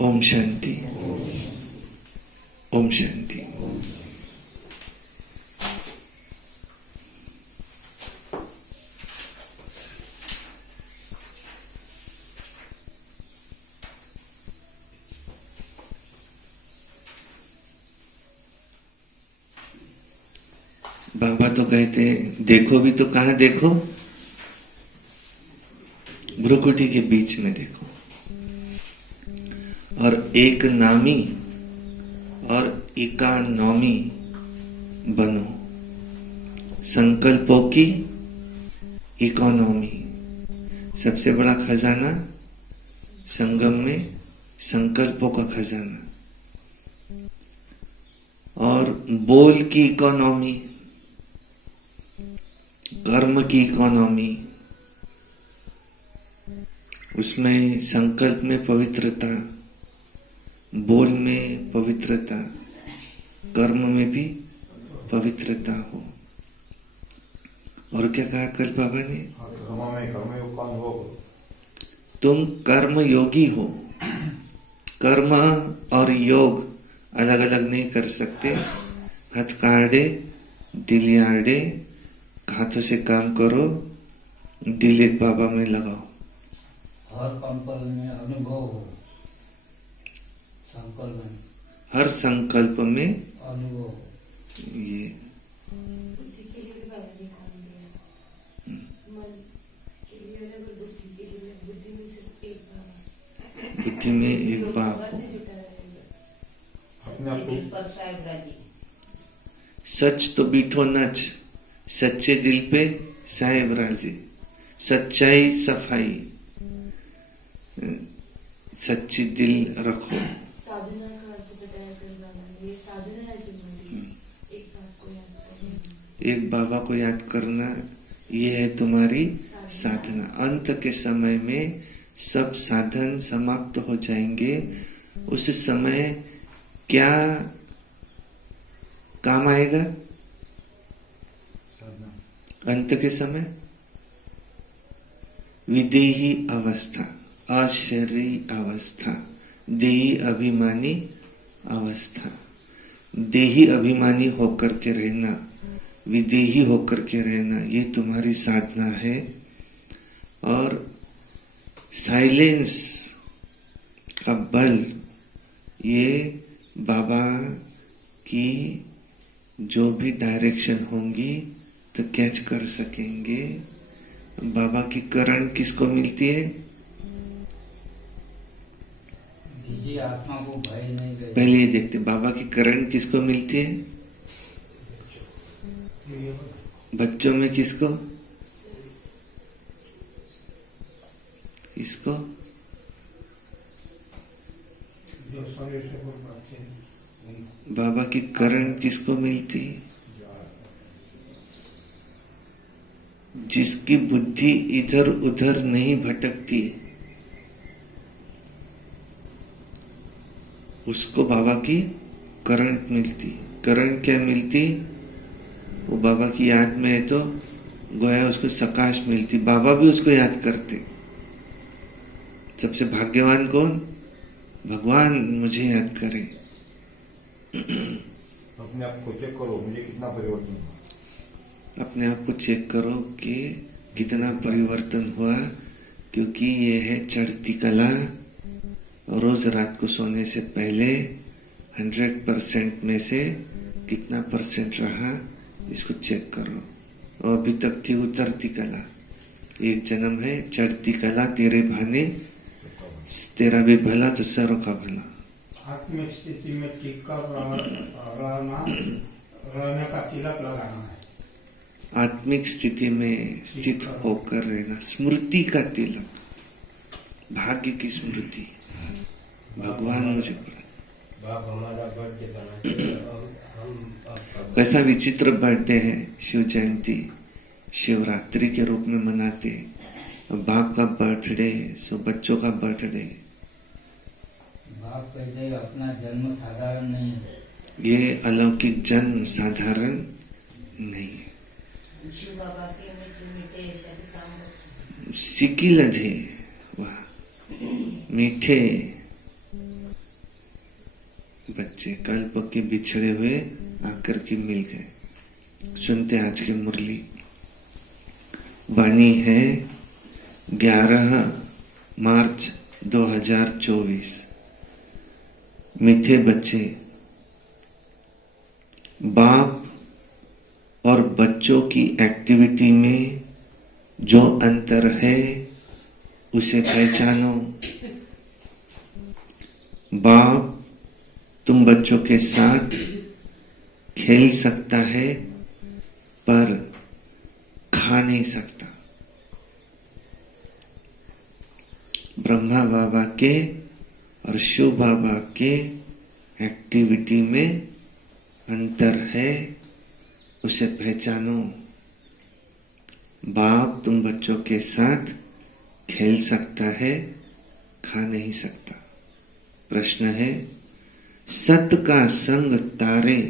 ओम शांति, ओम शांति। बाबा तो कहते देखो भी तो कहाँ देखो, भ्रुकुटी के बीच में देखो, और एक नामी और इकानॉमी बनो। संकल्पों की इकोनॉमी, सबसे बड़ा खजाना संगम में संकल्पों का खजाना, और बोल की इकोनॉमी, कर्म की इकोनॉमी, उसमें संकल्प में पवित्रता, बोल में पवित्रता, कर्म में भी पवित्रता हो। और क्या कहा कल बाबा ने? तुम कर्म योगी हो। कर्म और योग अलग अलग नहीं कर सकते। हथकाड़े दिलियाड़े, हाथों से काम करो, दिल एक बाबा में लगाओ। हर कंपल में अनुभव हो, संकल्प में, हर संकल्प में अनुभव। ये बुद्धि में एक बाप हो। सच तो बीठो नच, सच्चे दिल पे साहेब राजी। सच्चाई सफाई, सच्ची दिल रखो। साधना का अर्थ बताया कर बाबा, ये साधना है तुम्हारी। एक बाबा को याद करना, ये है तुम्हारी साधना। अंत के समय में सब साधन समाप्त हो जाएंगे। उस समय क्या काम आएगा? अंत के समय विदेही अवस्था, अशरीरी अवस्था, देही अभिमानी अवस्था। देही अभिमानी होकर के रहना, विदेही होकर के रहना, ये तुम्हारी साधना है। और साइलेंस का बल, ये बाबा की जो भी डायरेक्शन होंगी तो कैच कर सकेंगे। बाबा की करंट किसको मिलती है? आत्मा को भय नहीं रहे। पहले ये देखते, बाबा की करंट किसको मिलती है? बच्चों में किसको? इसको बाबा की करंट किसको मिलती? जिसकी बुद्धि इधर उधर नहीं भटकती, उसको बाबा की करंट मिलती। करंट क्या मिलती? वो बाबा की याद में है तो गोया उसको सकाश मिलती। बाबा भी उसको याद करते। सबसे भाग्यवान कौन? भगवान मुझे याद करे। अपने आप को चेक करो, मुझे कितना परिवर्तन हुआ। अपने आप को चेक करो कि कितना परिवर्तन हुआ, क्योंकि ये है चढ़ती कला। रोज रात को सोने से पहले 100% में से कितना परसेंट रहा, इसको चेक करो। और अभी तक थी उतरती कला। एक जन्म है चढ़ती कला, तेरे भाने तेरा भी भला तो सरों का भला। आत्मिक स्थिति में टिक कर रहने का तिलक लगाना है। आत्मिक स्थिति में स्थित होकर रहना, स्मृति का तिलक, भाग्य की स्मृति। भगवान मुझे कैसा विचित्र बर्थडे है। शिव जयंती शिवरात्रि के रूप में मनाते हैं। बाप का बर्थडे सो बच्चों का बर्थडे। बाप कहते हैं अपना जन्म साधारण नहीं है। ये अलौकिक जन्म साधारण नहीं है। सिकी लधे, वाह, मीठे बच्चे कल्प के बिछड़े हुए आकर के मिल गए। सुनते आज की मुरली। वाणी है 11 मार्च 2024। मीठे बच्चे, बाप और बच्चों की एक्टिविटी में जो अंतर है उसे पहचानो। बाप तुम बच्चों के साथ खेल सकता है पर खा नहीं सकता। ब्रह्मा बाबा के और शिव बाबा के एक्टिविटी में अंतर है, उसे पहचानो। बाप तुम बच्चों के साथ खेल सकता है, खा नहीं सकता। प्रश्न है, सत का संग तारे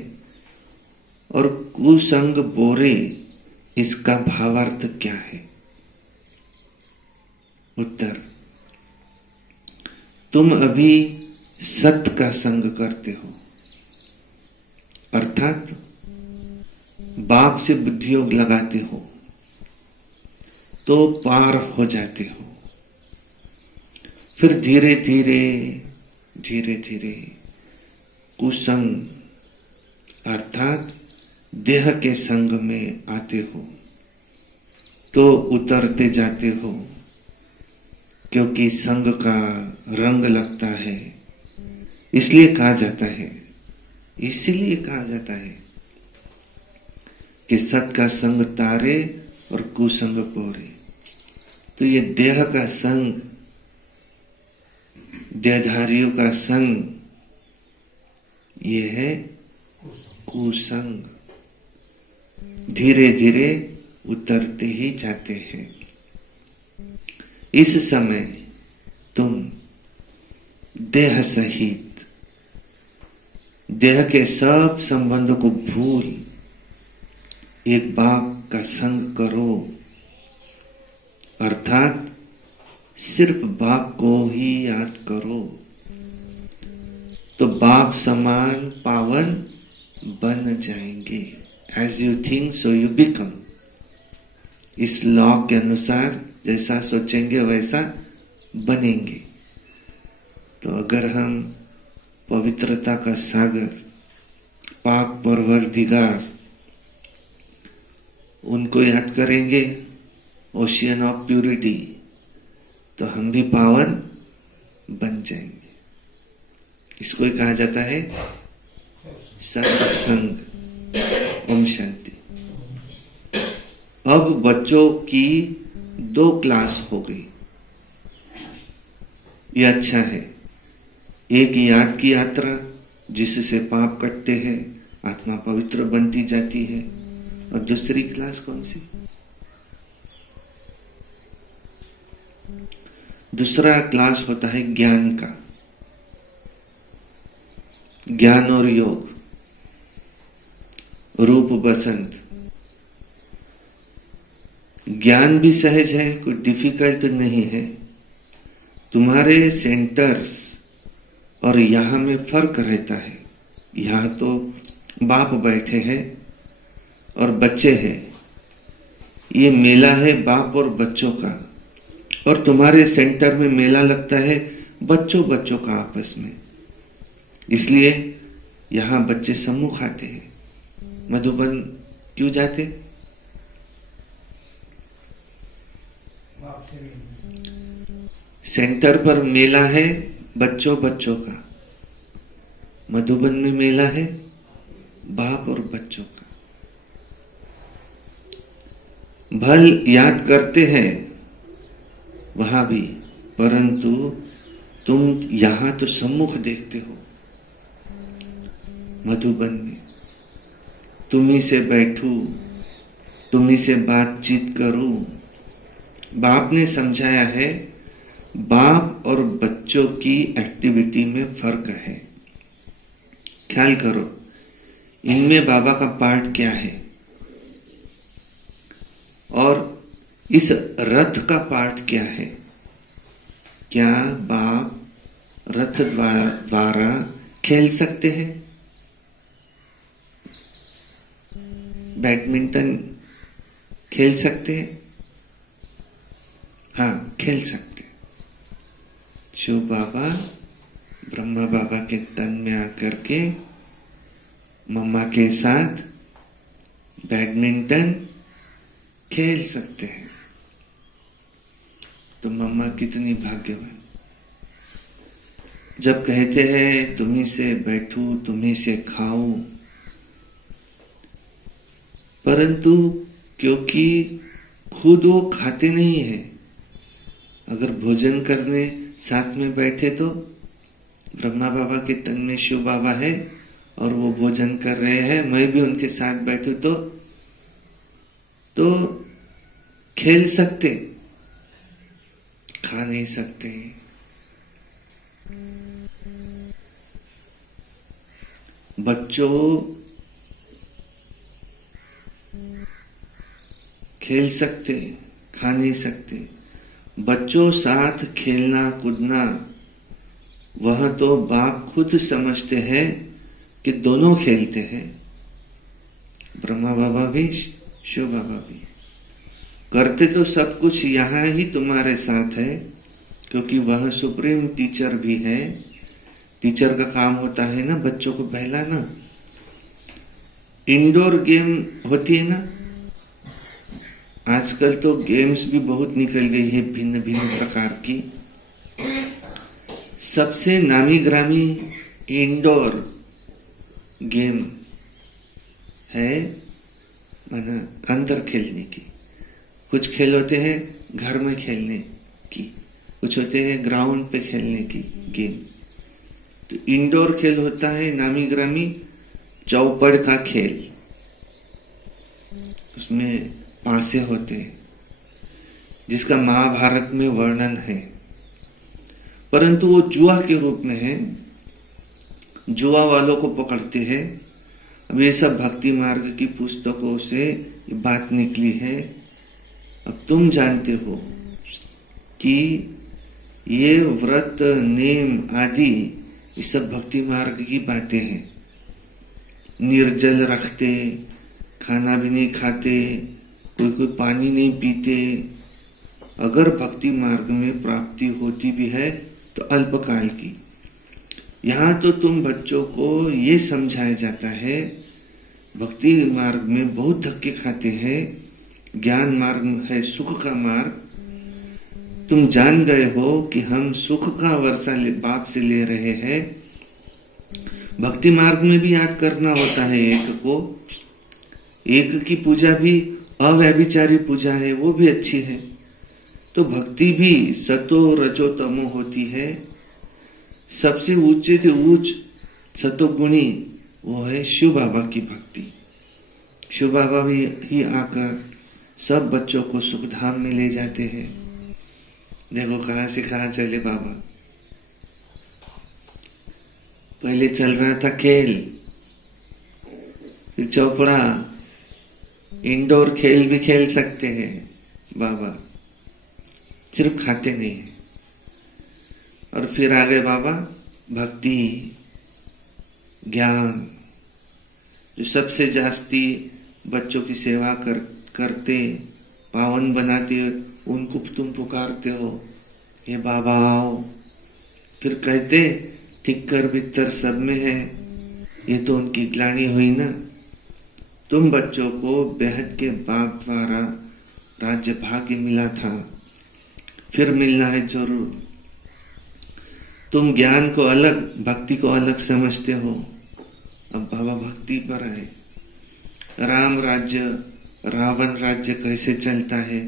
और कुसंग बोरे, इसका भावार्थ क्या है? उत्तर, तुम अभी सत का संग करते हो, अर्थात बाप से बुद्धि योग लगाते हो तो पार हो जाते हो। फिर धीरे धीरे कुसंग अर्थात देह के संग में आते हो तो उतरते जाते हो, क्योंकि संग का रंग लगता है। इसलिए कहा जाता है कि सत का संग तारे और कुसंग बोरे। तो ये देह का संग, देहधारियों का संग, ये है कुसंग। धीरे धीरे उतरते ही जाते हैं। इस समय तुम देह सहित देह के सब संबंधों को भूल एक बाप का संग करो, अर्थात सिर्फ बाप को ही याद करो, तो बाप समान पावन बन जाएंगे। As you think so you become। इस लॉ के अनुसार जैसा सोचेंगे वैसा बनेंगे। तो अगर हम पवित्रता का सागर, पाक परवरदिगार, उनको याद करेंगे, ओशियन ऑफ प्यूरिटी, तो हम भी पावन बन जाएंगे। इसको ही कहा जाता है सत्संग। ओम शांति। अब बच्चों की 2 क्लास हो गई, ये अच्छा है। एक याद की यात्रा जिससे पाप कटते हैं, आत्मा पवित्र बनती जाती है। और दूसरी क्लास कौन सी? दूसरा क्लास होता है ज्ञान का, ज्ञान और योग, रूप बसंत। ज्ञान भी सहज है, कोई डिफिकल्ट नहीं है। तुम्हारे सेंटर्स और यहां में फर्क रहता है। यहां तो बाप बैठे हैं और बच्चे हैं, ये मेला है बाप और बच्चों का। और तुम्हारे सेंटर में मेला लगता है बच्चों का आपस में। इसलिए यहां बच्चे सम्मुख आते हैं। मधुबन क्यों जाते? सेंटर पर मेला है बच्चों का, मधुबन में मेला है बाप और बच्चों का। भल याद करते हैं वहां भी, परंतु तुम यहां तो सम्मुख देखते हो। मधुबन में तुम्ही से बैठूं, तुम्ही से बातचीत करूं। बाप ने समझाया है, बाप और बच्चों की एक्टिविटी में फर्क है। ख्याल करो, इनमें बाबा का पार्ट क्या है और इस रथ का पार्ट क्या है? क्या बाप रथ द्वारा खेल सकते हैं? बैडमिंटन खेल सकते हैं? हाँ, खेल सकते। शिव बाबा ब्रह्मा बाबा के तन में आकर के मम्मा के साथ बैडमिंटन खेल सकते हैं। तो मम्मा कितनी भाग्यवान। जब कहते हैं तुम्ही से बैठूं, तुम्ही से खाऊं, परंतु क्योंकि खुद वो खाते नहीं है, अगर भोजन करने साथ में बैठे तो ब्रह्मा बाबा के तन में शिव बाबा है और वो भोजन कर रहे हैं, मैं भी उनके साथ बैठूं तो खेल सकते, खा नहीं सकते। बच्चों खेल सकते, खा नहीं सकते। बच्चों साथ खेलना कूदना, वह तो बाप खुद समझते हैं कि दोनों खेलते हैं। ब्रह्मा बाबा भी शिव बाबा भी करते तो सब कुछ यहां ही तुम्हारे साथ है, क्योंकि वह सुप्रीम टीचर भी है। टीचर का काम होता है ना बच्चों को बहलाना। इंडोर गेम होती है ना, आजकल तो गेम्स भी बहुत निकल गई है भिन्न भिन्न प्रकार की। सबसे नामी ग्रामी इंडोर गेम है माना अंदर खेलने की। कुछ खेल होते हैं घर में खेलने की, कुछ होते हैं ग्राउंड पे खेलने की गेम। तो इंडोर खेल होता है नामी ग्रामी चौपड़ का खेल, उसमें पासे होते हैं, जिसका महाभारत में वर्णन है, परंतु वो जुआ के रूप में है। जुआ वालों को पकड़ते हैं। अब ये सब भक्ति मार्ग की पुस्तकों से ये बात निकली है। अब तुम जानते हो कि ये व्रत नेम आदि ये सब भक्ति मार्ग की बातें हैं। निर्जल रखते, खाना भी नहीं खाते, कोई पानी नहीं पीते। अगर भक्ति मार्ग में प्राप्ति होती भी है तो अल्पकाल की। यहां तो तुम बच्चों को ये समझाया जाता है, भक्ति मार्ग में बहुत धक्के खाते हैं, ज्ञान मार्ग है सुख का मार्ग। तुम जान गए हो कि हम सुख का वर्षा बाप से ले रहे हैं। भक्ति मार्ग में भी याद करना होता है एक को। एक की पूजा भी अव्यभिचारी पूजा है, वो भी अच्छी है। तो भक्ति भी सतो रजो तमो होती है। सबसे ऊंचे से ऊंच सतोगुणी वो है शिव बाबा की भक्ति। शिव बाबा भी ही आकर सब बच्चों को सुखधाम में ले जाते हैं। देखो कहां से कहां चले बाबा। पहले चल रहा था खेल, फिर चौपड़ा, इंडोर खेल भी खेल सकते हैं बाबा, सिर्फ खाते नहीं है। और फिर आ गए बाबा भक्ति ज्ञान, जो सबसे जास्ती बच्चों की सेवा करते, पावन बनाते, उनको तुम पुकारते हो, ये बाबा आओ। फिर कहते ठिक्कर बित्तर सब में है, ये तो उनकी ग्लानि हुई ना। तुम बच्चों को बेहद के बाप द्वारा राज्य भाग्य मिला था, फिर मिलना है जरूर। तुम ज्ञान को अलग, भक्ति को अलग समझते हो। अब बाबा भक्ति पर आए। राम राज्य रावण राज्य कैसे चलता है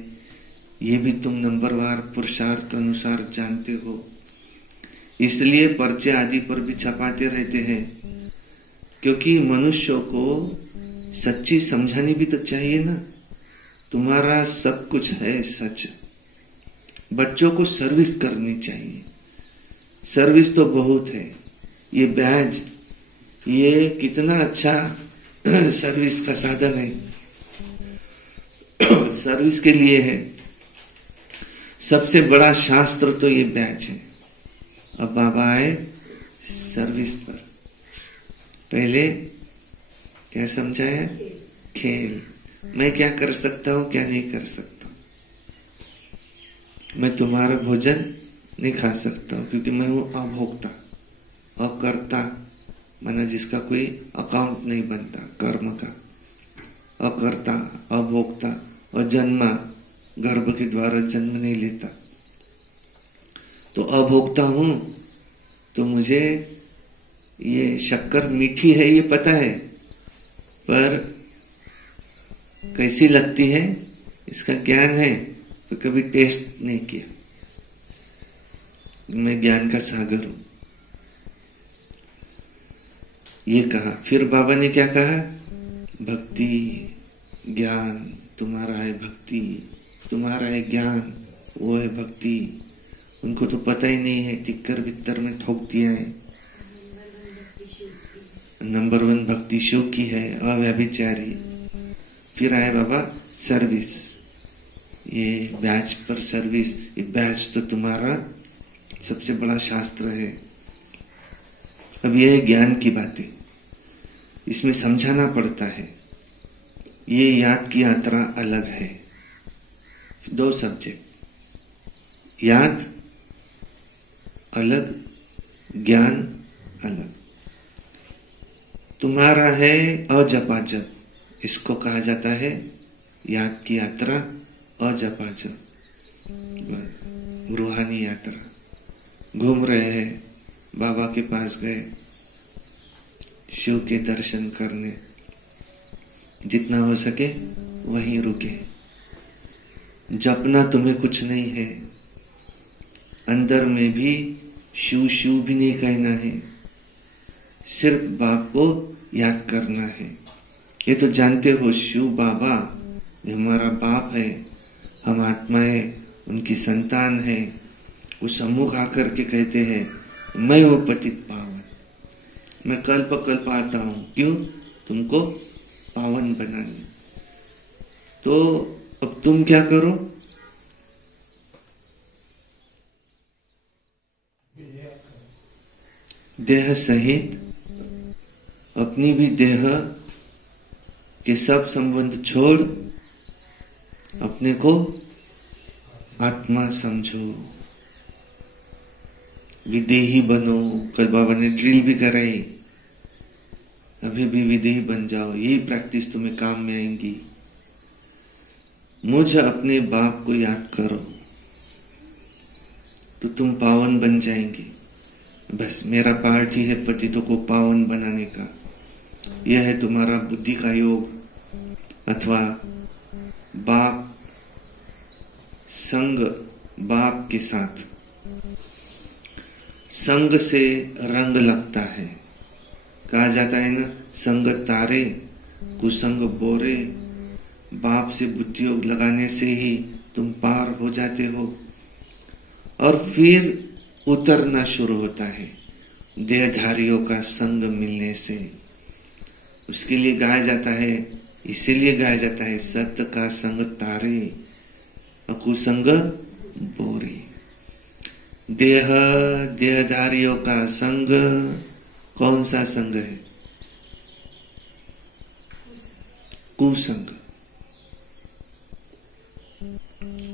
ये भी तुम नंबरवार पुरुषार्थ अनुसार जानते हो, इसलिए पर्चे आदि पर भी छपाते रहते हैं, क्योंकि मनुष्यों को सच्ची समझानी भी तो चाहिए ना। तुम्हारा सब कुछ है सच, बच्चों को सर्विस करनी चाहिए। सर्विस तो बहुत है। ये बैज, ये कितना अच्छा सर्विस का साधन है, सर्विस के लिए है। सबसे बड़ा शास्त्र तो ये बैच है। अब बाबा आए सर्विस पर। पहले क्या समझाया? खेल। मैं क्या कर सकता हूं, क्या नहीं कर सकता। मैं तुम्हारा भोजन नहीं खा सकता हूं क्योंकि मैं हूं अभोक्ता, अकर्ता, माना जिसका कोई अकाउंट नहीं बनता कर्म का। अकर्ता, अभोक्ता और जन्मा, गर्भ के द्वारा जन्म नहीं लेता। तो अभोक्ता हूं, तो मुझे ये शक्कर मीठी है ये पता है, पर कैसी लगती है इसका ज्ञान है, तो कभी टेस्ट नहीं किया। मैं ज्ञान का सागर हूं, ये कहा। फिर बाबा ने क्या कहा? भक्ति, ज्ञान, तुम्हारा है भक्ति, तुम्हारा है ज्ञान, वो है भक्ति। उनको तो पता ही नहीं है, टिक्कर बित्तर में ठोक दिया है। नंबर 1 भक्ति शिव की है, अव्यभिचारी। फिर आए बाबा सर्विस, ये बैच पर सर्विस। ये बैच तो तुम्हारा सबसे बड़ा शास्त्र है। अब यह है ज्ञान की बातें, इसमें समझाना पड़ता है। ये याद की यात्रा अलग है। 2 सब्जेक्ट, याद अलग, ज्ञान अलग। तुम्हारा है अजपाजप, इसको कहा जाता है याद की यात्रा, अजपाजप, रूहानी यात्रा। घूम रहे हैं, बाबा के पास गए शिव के दर्शन करने, जितना हो सके वहीं रुके। जपना तुम्हें कुछ नहीं है, अंदर में भी शिव शिव भी नहीं कहना है, सिर्फ बाप को याद करना है। ये तो जानते हो शिव बाबा हमारा बाप है, हम आत्माएं उनकी संतान है। वो सम्मुख आकर के कहते हैं मैं हूं पतित पावन, मैं कल्प कल्प आता हूं, क्यों? तुमको पावन बनाने। तो अब तुम क्या करो? देह सहित अपनी भी देह के सब संबंध छोड़ अपने को आत्मा समझो, विदेही बनो। कल बाबा ने ड्रिल भी कराई, अभी भी विदेही बन जाओ, यही प्रैक्टिस तुम्हें काम में आएंगी। मुझे अपने बाप को याद करो तो तुम पावन बन जाएंगे। बस मेरा पार्ट ही है पतितों को पावन बनाने का। यह है तुम्हारा बुद्धि का योग, अथवा बाप संग, बाप के साथ संग से रंग लगता है। कहा जाता है ना, संग तारे कुसंग बोरे। बाप से बुद्धि योग लगाने से ही तुम पार हो जाते हो, और फिर उतरना शुरू होता है देहधारियों का संग मिलने से। उसके लिए गाया जाता है, इसीलिए गाया जाता है सत्य का संग तारे अकुसंग बोरे। देहधारियों का संग कौन सा संग है? कुसंग।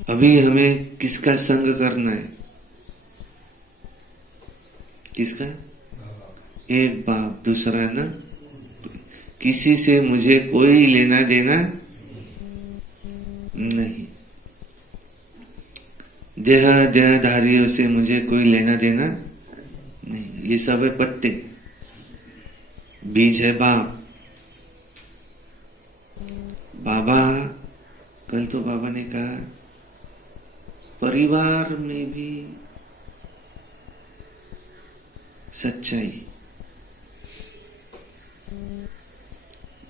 अभी हमें किसका संग करना है? किसका? एक बाप, दूसरा ना किसी से मुझे कोई लेना देना नहीं। देहधारियों से मुझे कोई लेना देना नहीं। ये सब है पत्ते, बीज है बाप। बाबा, कल तो बाबा ने कहा परिवार में भी सच्चाई।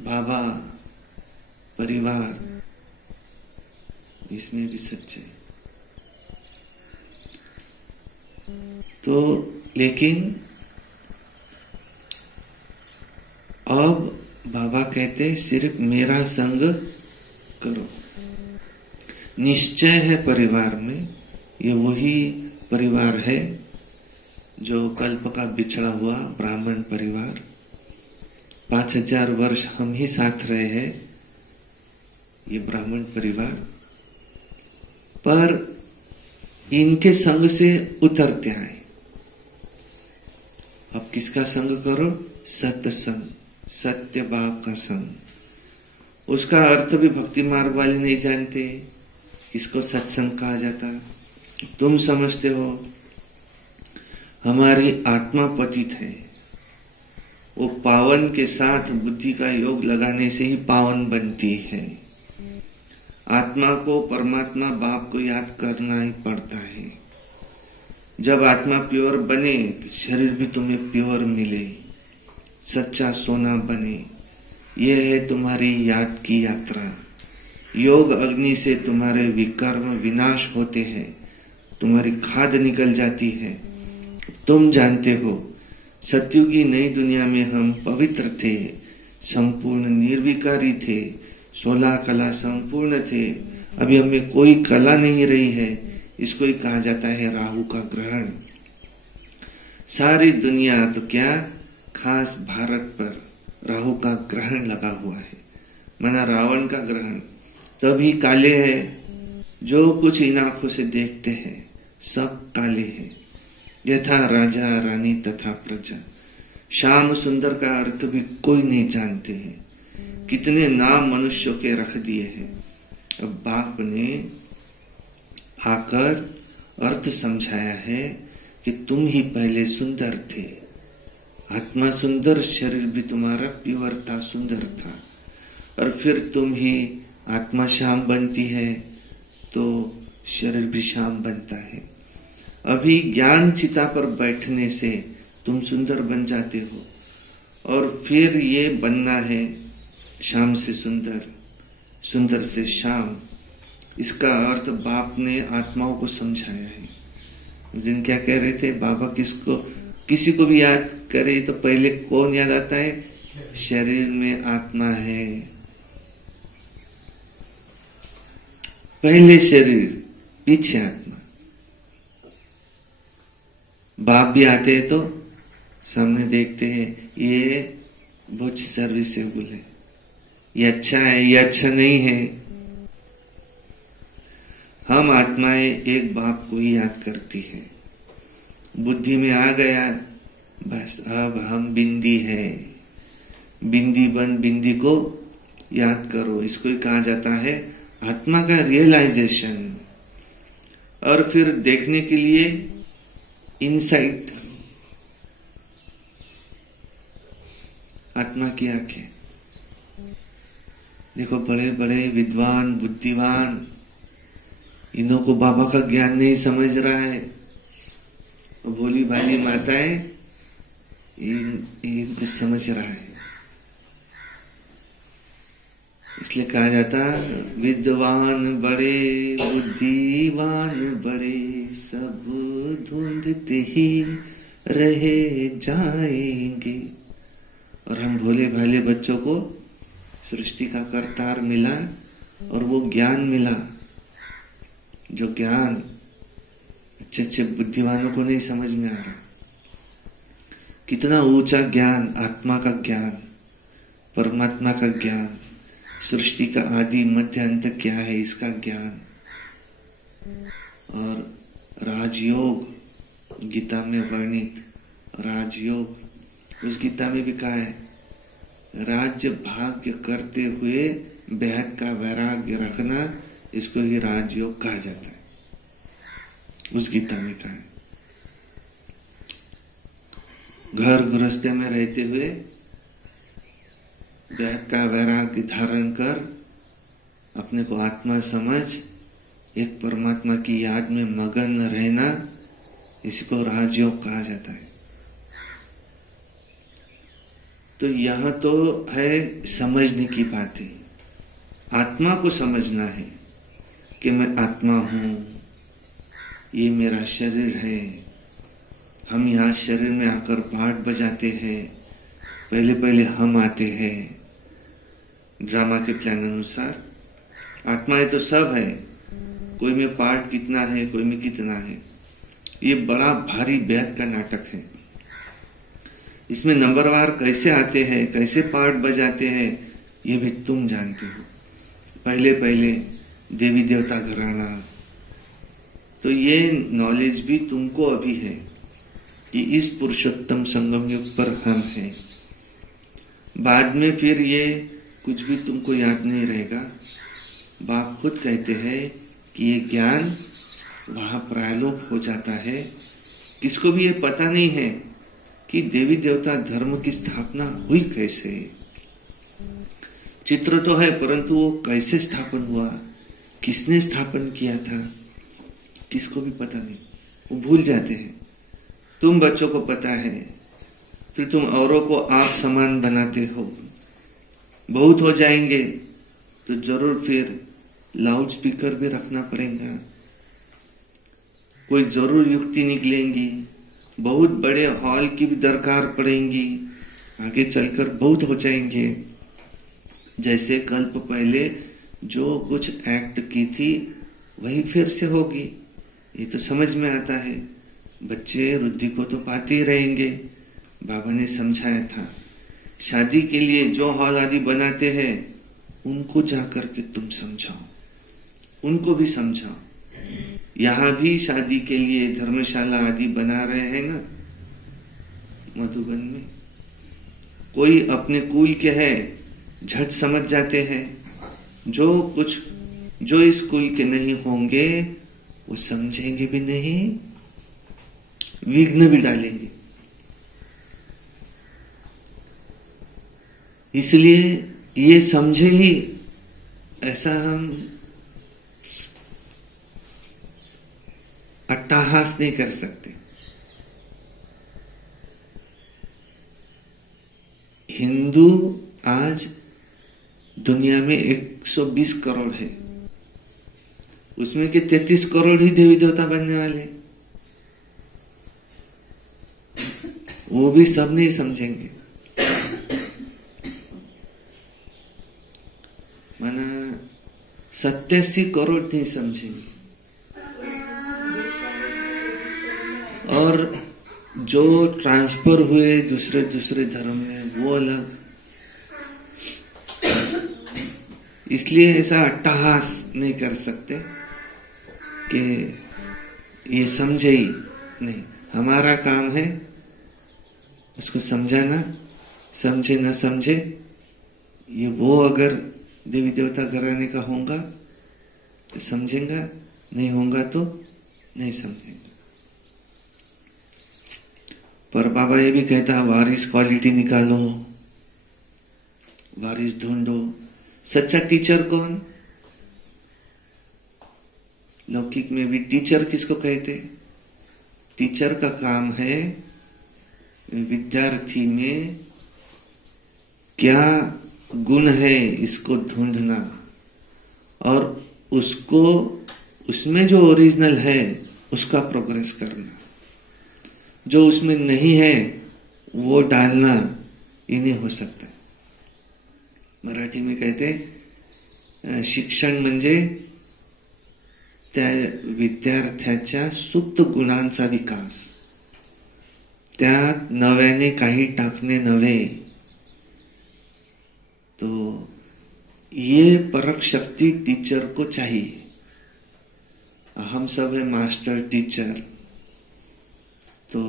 बाबा, परिवार, इसमें भी सच्चाई। तो लेकिन अब बाबा कहते सिर्फ मेरा संग करो। निश्चय है परिवार में, ये वही परिवार है जो कल्प का बिछड़ा हुआ ब्राह्मण परिवार। 5000 वर्ष हम ही साथ रहे हैं, ये ब्राह्मण परिवार, पर इनके संग से उतरते आए। अब किसका संग करो? सत्संग, सत्य बाप का संग। उसका अर्थ भी भक्ति मार्ग वाले नहीं जानते, इसको सत्संग कहा जाता। तुम समझते हो हमारी आत्मा पतित है, वो पावन के साथ बुद्धि का योग लगाने से ही पावन बनती है। आत्मा को परमात्मा बाप को याद करना ही पड़ता है। जब आत्मा प्योर बने तो शरीर भी तुम्हें प्योर मिले, सच्चा सोना बने। यह है तुम्हारी याद की यात्रा। योग अग्नि से तुम्हारे विकर्म विनाश होते हैं, तुम्हारी खाद निकल जाती है। तुम जानते हो सत्युगी नई दुनिया में हम पवित्र थे, संपूर्ण निर्विकारी थे, 16 कला संपूर्ण थे। अभी हमें कोई कला नहीं रही है, इसको ही कहा जाता है राहु का ग्रहण। सारी दुनिया तो क्या, खास भारत पर राहु का ग्रहण लगा हुआ है, माना रावण का ग्रहण। तभी काले हैं, जो कुछ इन आंखों से देखते हैं सब काले हैं, यथा राजा रानी तथा प्रजा। श्याम सुंदर का अर्थ भी कोई नहीं जानते हैं, कितने नाम मनुष्यों के रख दिए हैं। अब बाप ने आकर अर्थ समझाया है कि तुम ही पहले सुंदर थे, आत्मा सुंदर, शरीर भी तुम्हारा प्योर था, सुंदर था, और फिर तुम ही आत्मा श्याम बनती है तो शरीर भी श्याम बनता है। अभी ज्ञान चिता पर बैठने से तुम सुंदर बन जाते हो, और फिर ये बनना है श्याम से सुंदर, सुंदर से श्याम। इसका अर्थ बाप ने आत्माओं को समझाया है। उस दिन क्या कह रहे थे बाबा, किसी को भी याद करे तो पहले कौन याद आता है? शरीर में आत्मा है, पहले शरीर पीछे आत्मा। बाप भी आते हैं तो सामने देखते हैं ये बहुत सर्विसेबल है, ये अच्छा है, ये अच्छा नहीं है। हम आत्माएं एक बाप को ही याद करती है। बुद्धि में आ गया बस, अब हम बिंदी है, बिंदी बन बिंदी को याद करो। इसको ही कहा जाता है आत्मा का रियलाइजेशन। और फिर देखने के लिए इनसाइट, आत्मा की आंखें। देखो बड़े बड़े विद्वान बुद्धिवान, इन्हों को बाबा का ज्ञान नहीं समझ रहा है, भोली भाली माताएं इनको समझ रहा है। इसलिए कहा जाता विद्वान बड़े बुद्धिवान बड़े, सब ढूंढते ही रहे जाएंगे। और हम भोले भाले बच्चों को सृष्टि का करतार मिला और वो ज्ञान मिला, जो ज्ञान अच्छे अच्छे बुद्धिवानों को नहीं समझ में आ रहा। कितना ऊंचा ज्ञान, आत्मा का ज्ञान, परमात्मा का ज्ञान, सृष्टि का आदि मध्य अंत क्या है इसका ज्ञान। और राजयोग गीता में वर्णित, राजयोग उस गीता में भी कहा है, राज्य भाग्य करते हुए बेहद का वैराग्य रखना, इसको ही राजयोग कहा जाता है। उस गीता में कहा है घर गृहस्थी में रहते हुए बेहद का वैराग्य धारण कर अपने को आत्मा समझ एक परमात्मा की याद में मगन रहना, इसको राजयोग कहा जाता है। तो यह तो है समझने की बातें। आत्मा को समझना है कि मैं आत्मा हूं, ये मेरा शरीर है। हम यहाँ शरीर में आकर पाठ बजाते हैं, पहले पहले हम आते हैं ड्रामा के प्लान अनुसार। आत्माएं तो सब है, कोई में पार्ट कितना है, कोई में कितना है। ये बड़ा भारी बेहद का नाटक है। इसमें नंबरवार कैसे आते हैं, कैसे पार्ट बजाते हैं, ये भी तुम जानते हो। पहले पहले देवी देवता घराना, तो ये नॉलेज भी तुमको अभी है कि इस पुरुषोत्तम संगम युग पर हम हैं। बाद में फिर ये कुछ भी तुमको याद नहीं रहेगा। बाप खुद कहते हैं कि ये ज्ञान वहां प्रायलोप हो जाता है। किसको भी ये पता नहीं है कि देवी देवता धर्म की स्थापना हुई कैसे। चित्र तो है, परंतु वो कैसे स्थापन हुआ, किसने स्थापन किया था, किसको भी पता नहीं, वो भूल जाते हैं। तुम बच्चों को पता है, फिर तुम औरों को आप समान बनाते हो। बहुत हो जाएंगे तो जरूर फिर लाउड स्पीकर भी रखना पड़ेगा, कोई जरूर युक्ति निकलेंगी, बहुत बड़े हॉल की भी दरकार पड़ेंगी, आगे चलकर बहुत हो जाएंगे। जैसे कल्प पहले जो कुछ एक्ट की थी वही फिर से होगी, ये तो समझ में आता है। बच्चे रुद्धि को तो पाते ही रहेंगे। बाबा ने समझाया था, शादी के लिए जो हॉल आदि बनाते हैं उनको जाकर के तुम समझाओ, उनको भी समझाओ। यहां भी शादी के लिए धर्मशाला आदि बना रहे हैं ना मधुबन में, कोई अपने कुल के है झट समझ जाते हैं, जो इस कुल के नहीं होंगे वो समझेंगे भी नहीं, विघ्न भी डालेंगे। इसलिए ये समझे ही, ऐसा हम अट्टहास नहीं कर सकते। हिंदू आज दुनिया में 120 करोड़ है, उसमें के 33 करोड़ ही देवी देवता बनने वाले, वो भी सब नहीं समझेंगे। माना 87 करोड़ नहीं समझेंगे, और जो ट्रांसफर हुए दूसरे दूसरे धर्म में वो अलग। इसलिए ऐसा अट्टहास नहीं कर सकते कि ये समझे ही नहीं। हमारा काम है उसको समझाना, समझे ना समझे, ये वो अगर देवी देवता घराने का होगा तो समझेगा, नहीं होगा तो नहीं समझेगा। पर बाबा ये भी कहता है वारिस क्वालिटी निकालो, वारिस ढूंढो। सच्चा टीचर कौन? लौकिक में भी टीचर किसको कहते? टीचर का काम है विद्यार्थी में क्या गुण है इसको ढूंढना, और उसको उसमें जो ओरिजिनल है उसका प्रोग्रेस करना, जो उसमें नहीं है वो डालना, ये नहीं हो सकता। मराठी में कहते शिक्षण म्हणजे त्या विद्यार्थ्याच्या सुप्त गुणांचा विकास, त्यात नव्याने काही टाकणे नव्हे। तो ये परख शक्ति टीचर को चाहिए। हम सब है मास्टर टीचर, तो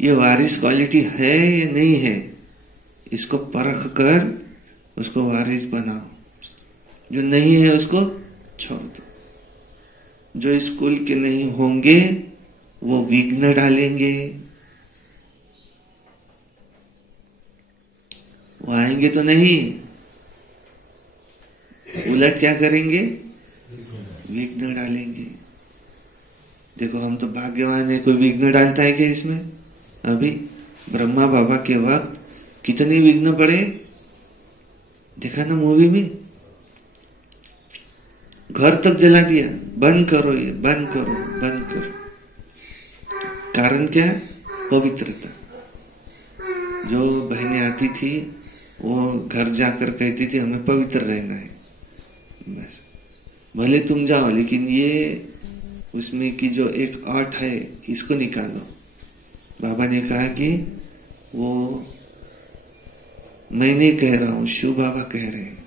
ये वारिस क्वालिटी है या नहीं है, इसको परख कर उसको वारिस बनाओ। जो नहीं है उसको छोड़ दो। जो स्कूल के नहीं होंगे वो विघ्न डालेंगे, वो आएंगे तो नहीं, उलट क्या करेंगे, विघ्न डालेंगे। देखो हम तो भाग्यवान है, कोई विघ्न डालता है क्या इसमें? अभी ब्रह्मा बाबा के वक्त कितने विघ्न पड़े, देखा ना मूवी में, घर तक जला दिया, बंद करो ये, बंद करो, बंद करो। कारण क्या? पवित्रता। जो बहनें आती थी वो घर जाकर कहती थी हमें पवित्र रहना है, बस भले तुम जाओ, लेकिन ये उसमें की जो एक आर्ट है इसको निकालो। बाबा ने कहा कि वो मैं नहीं कह रहा हूं, शिव बाबा कह रहे हैं,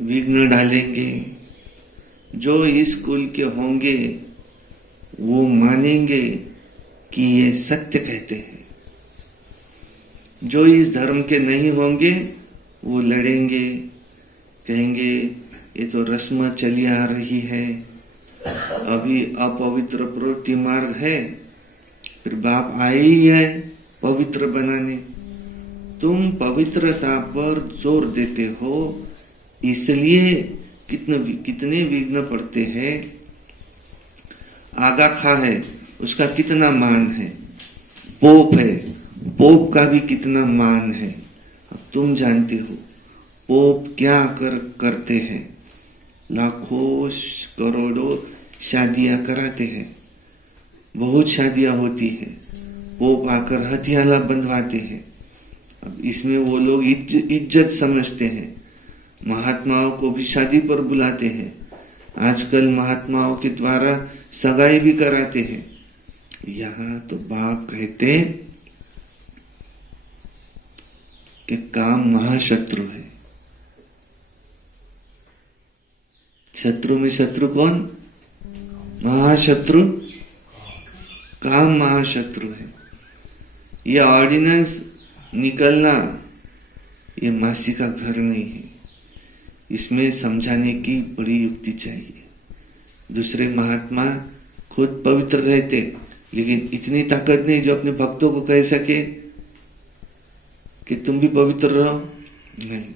विघ्न डालेंगे। जो इस कुल के होंगे वो मानेंगे कि ये सत्य कहते हैं। जो इस धर्म के नहीं होंगे वो लड़ेंगे, कहेंगे ये तो रस्म चली आ रही है, अभी अपवित्र प्रवृत्ति मार्ग है, फिर बाप आए ही है पवित्र बनाने। तुम पवित्रता पर जोर देते हो, इसलिए कितने विघ्न पड़ते हैं। आगा खा है, उसका कितना मान है। पोप है, पोप का भी कितना मान है। अब तुम जानते हो पोप क्या करते हैं। लाखों करोड़ों शादियां कराते हैं, बहुत शादियां होती है। पोप आकर हथियाला बंधवाते हैं। अब इसमें वो लोग इज्जत समझते हैं। महात्माओं को भी शादी पर बुलाते हैं। आजकल महात्माओं के द्वारा सगाई भी कराते हैं। यहाँ तो बाप कहते कि काम महाशत्रु है। शत्रु में शत्रु कौन? महाशत्रु काम महाशत्रु है। ये ऑर्डिनेंस निकलना ये मासी का घर नहीं है। इसमें समझाने की बड़ी युक्ति चाहिए। दूसरे महात्मा खुद पवित्र रहते, लेकिन इतनी ताकत नहीं जो अपने भक्तों को कह सके कि तुम भी पवित्र रहो, नहीं।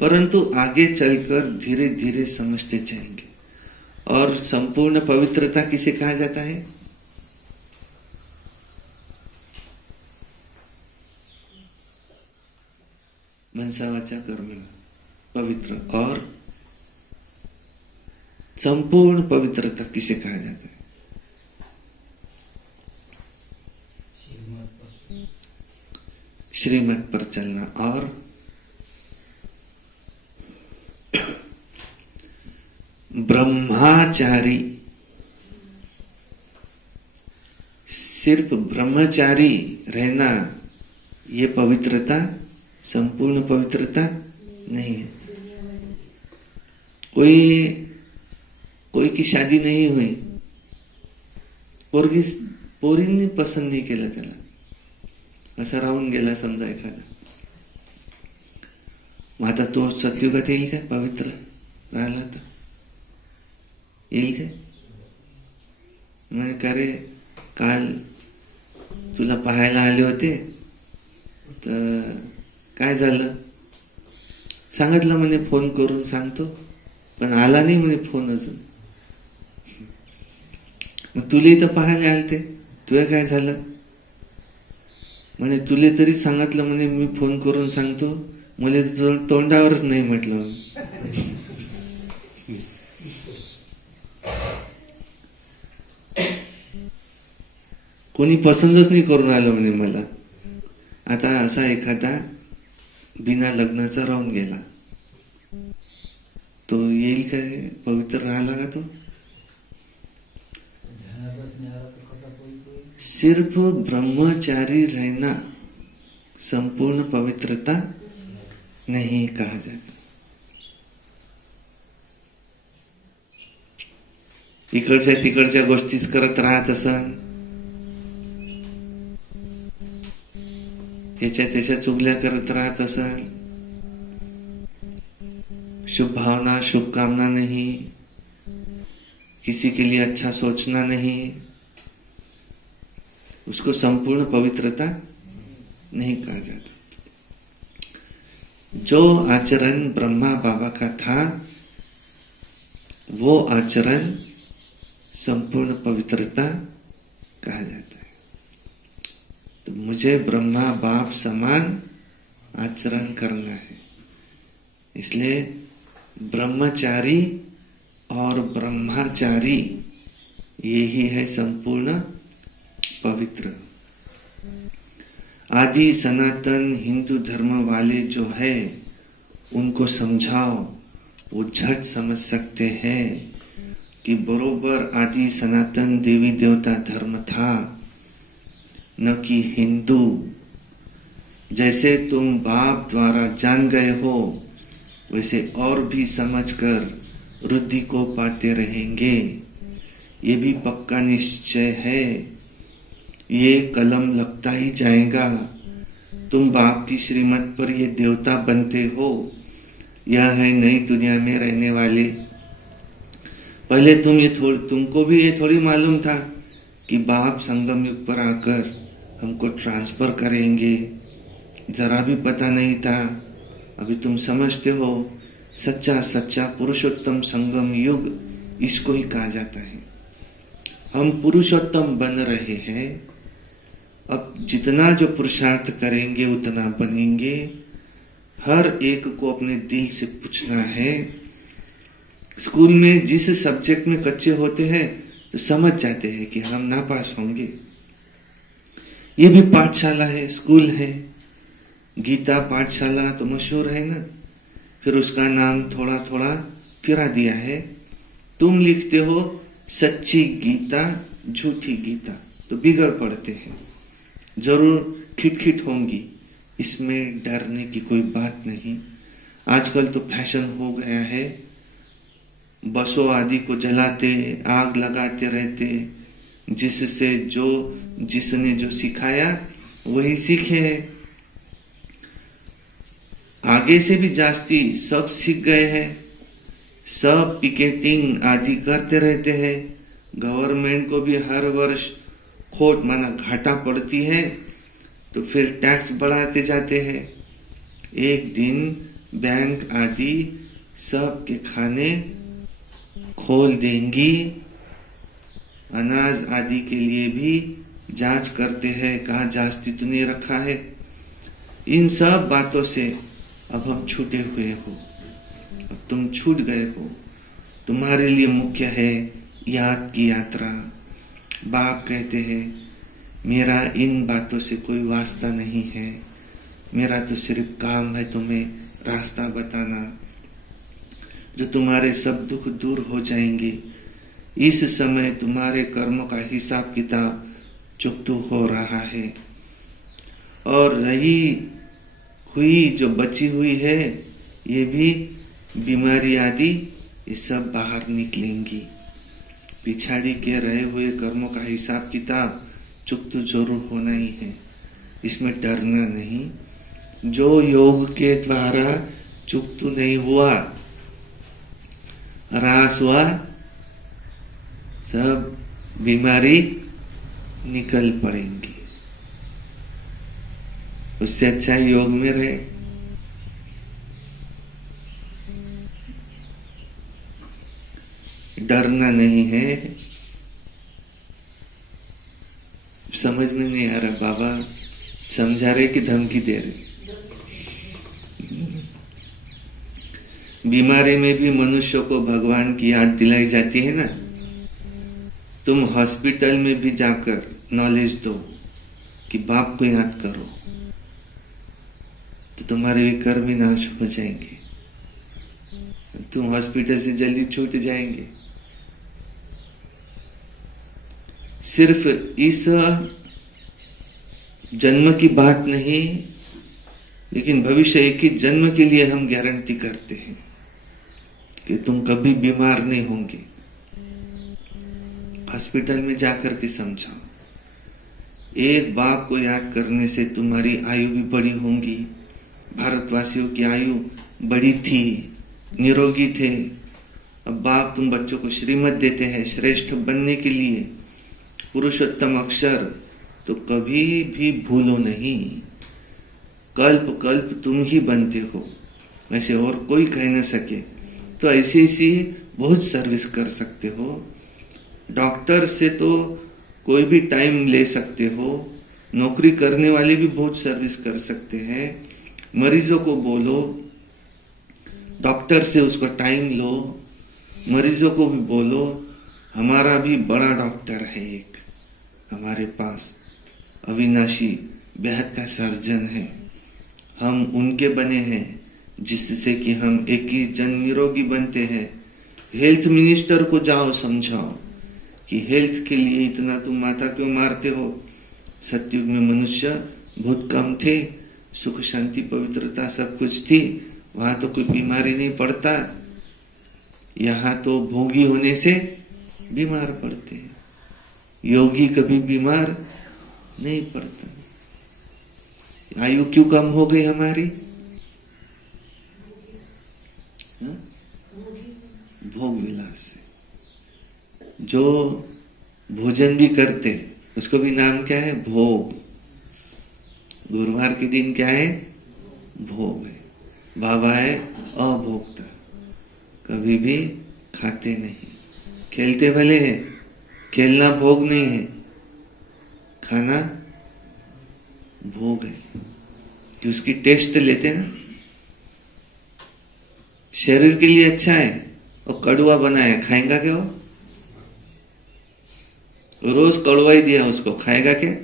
परंतु आगे चलकर धीरे धीरे समझते जाएंगे। और संपूर्ण पवित्रता किसे कहा जाता है? मनसा वाचा कर्मणा, पवित्र। और संपूर्ण पवित्रता किसे कहा जाता है? श्रीमत पर चलना। और ब्रह्मचारी, सिर्फ ब्रह्मचारी रहना ये पवित्रता, संपूर्ण पवित्रता नहीं है। कोई की शादी नहीं हुई, पोरींनी पसंत नाही केलं त्याला, असा राहून गेला समजा एखादा, मग आता तो सत्युगात येईल काय? पवित्र राहिला तर येईल काय? म्हणे का रे, काल तुला पाहायला आले होते तर काय झालं? सांगितलं म्हणे फोन करून सांगतो, पण आला नाही म्हणे फोन अजून. मग तुला इथं पाहायला आलते, तुला काय झालं? म्हणे तुले तरी सांगितलं म्हणे मी फोन करून सांगतो, मला तोंडावरच नाही म्हटलं. कोणी पसंतच नाही करून आलं म्हणे मला. आता असा एखादा बिना लग्नाचा राहून गेला, तो येईल काय? पवित्र राहिला का तो? सिर्फ ब्रह्मचारी रहना संपूर्ण पवित्रता नहीं कहा जाता. इकडच्या तिकडच्या गोष्टीच करत राहत असन, त्याच्या चुगल्या करत राहत असन, शुभ भावना शुभ कामना नहीं, किसी के लिए अच्छा सोचना नहीं, उसको संपूर्ण पवित्रता नहीं कहा जाता. जो आचरण ब्रह्मा बाबा का था वो आचरण संपूर्ण पवित्रता कहा जाता है. तो मुझे ब्रह्मा बाप समान आचरण करना है. इसलिए ब्रह्मचारी और ब्रह्मचारी यही है संपूर्ण पवित्र. आदि सनातन हिंदू धर्म वाले जो है उनको समझाओ, वो झट समझ सकते हैं कि बरोबर आदि सनातन देवी देवता धर्म था. न कि हिंदू। जैसे तुम बाप द्वारा जान गए हो, वैसे और भी समझकर रुद्धि को पाते रहेंगे। ये भी पक्का निश्चय है, ये कलम लगता ही जाएगा। तुम बाप की श्रीमत पर ये देवता बनते हो। यह है नई दुनिया में रहने वाले। पहले तुमको भी ये थोड़ी मालूम था कि बाप संगम युग पर आकर हमको ट्रांसफर करेंगे। जरा भी पता नहीं था। अभी तुम समझते हो, सच्चा पुरुषोत्तम संगम युग इसको ही कहा जाता है। हम पुरुषोत्तम बन रहे हैं। अब जितना जो पुरुषार्थ करेंगे उतना बनेंगे। हर एक को अपने दिल से पूछना है। स्कूल में जिस सब्जेक्ट में कच्चे होते हैं तो समझ जाते हैं कि हम नापास होंगे। ये भी पाठशाला है, स्कूल है। गीता पाठशाला तो मशहूर है ना, फिर उसका नाम थोड़ा थोड़ा फिरा दिया है। तुम लिखते हो सच्ची गीता झूठी गीता, तो बिगड़ पड़ते हैं। जरूर खिटखिट होंगी, इसमें डरने की कोई बात नहीं। आजकल तो फैशन हो गया है, बसों आदि को जलाते, आग लगाते रहते, जिससे जिसने जो सिखाया वही सीखे। आगे से भी जास्ती सब सीख गए हैं। सब पिकेटिंग आदि करते रहते हैं। गवर्नमेंट को भी हर वर्ष खोट माना घाटा पड़ती है, तो फिर टैक्स बढ़ाते जाते हैं। एक दिन बैंक आदि सब के खाने खोल देंगी। अनाज आदि के लिए भी जांच करते हैं, कहाँ जास्ती तो नहीं रखा है। इन सब बातों से अब हम छूटे हुए हो। अब तुम छूट गए हो। तुम्हारे लिए मुख्य है याद की यात्रा। बाप कहते हैं, मेरा इन बातों से कोई वास्ता नहीं है। मेरा तो सिर्फ काम है तुम्हें रास्ता बताना, जो तुम्हारे सब दुख दूर हो जाएंगे। इस समय तुम्हारे कर्मों का हिसाब किताब चुकतू हो रहा है, और रही हुई जो बची हुई है, ये भी बीमारी आदि ये सब बाहर निकलेंगी। पिछाड़ी के रहे हुए कर्मों का हिसाब किताब चुकतू जरूर होना ही है, इसमें डरना नहीं। जो योग के द्वारा चुकतू नहीं हुआ, रास हुआ, सब बीमारी निकल पड़ेंगी। उससे अच्छा योग में रहे। डरना नहीं है। समझ में नहीं आ रहा, बाबा समझा रहे कि धमकी दे रहे? बीमारी में भी मनुष्य को भगवान की याद दिलाई जाती है ना। तुम हॉस्पिटल में भी जाकर नॉलेज दो कि बाप को याद करो, तो तुम्हारे विकर भी नाश हो जाएंगे। तुम हॉस्पिटल से जल्दी छूट जाएंगे। सिर्फ इस जन्म की बात नहीं, लेकिन भविष्य एक ही जन्म के लिए हम गारंटी करते हैं कि तुम कभी बीमार नहीं होंगे। हॉस्पिटल में जाकर के समझाओ। एक बाप को याद करने से तुम्हारी आयु भी बड़ी होंगी। भारतवासियों की आयु बड़ी थी, निरोगी थे। अब बाप तुम बच्चों को श्रीमत देते हैं श्रेष्ठ बनने के लिए, पुरुषोत्तम अक्षर तो कभी भी भूलो नहीं। कल्प कल्प तुम ही बनते हो, वैसे और कोई कह न सके। तो ऐसी ऐसी बहुत सर्विस कर सकते हो। डॉक्टर से तो कोई भी टाइम ले सकते हो। नौकरी करने वाले भी बहुत सर्विस कर सकते हैं। मरीजों को बोलो, डॉक्टर से उसका टाइम लो। मरीजों को भी बोलो, हमारा भी बड़ा डॉक्टर है एक हमारे पास, अविनाशी बेहद का सर्जन है। हम उनके बने हैं, जिससे कि हम एक ही जन निरोगी बनते हैं। हेल्थ मिनिस्टर को जाओ समझाओ कि हेल्थ के लिए इतना तुम माथा क्यों मारते हो। सतयुग में मनुष्य बहुत कम थे, सुख शांति पवित्रता सब कुछ थी, वहां तो कोई बीमारी नहीं पड़ता। यहाँ तो भोगी होने से बीमार पड़ते हैं, योगी कभी बीमार नहीं पड़ता। आयु क्यों कम हो गई हमारी? हा? भोग विलास से। जो भोजन भी करते उसको भी नाम क्या है? भोग। गुरुवार के दिन क्या है? भोग है। बाबा है अभोक्ता, कभी भी खाते नहीं। खेलते भले हैं, खेलना भोग नहीं है, खाना भोग है। जो उसकी टेस्ट लेते ना, शरीर के लिए अच्छा है और कड़वा बनाया, खाएगा क्या वो? रोज कड़वा ही दिया उसको, खाएगा क्या?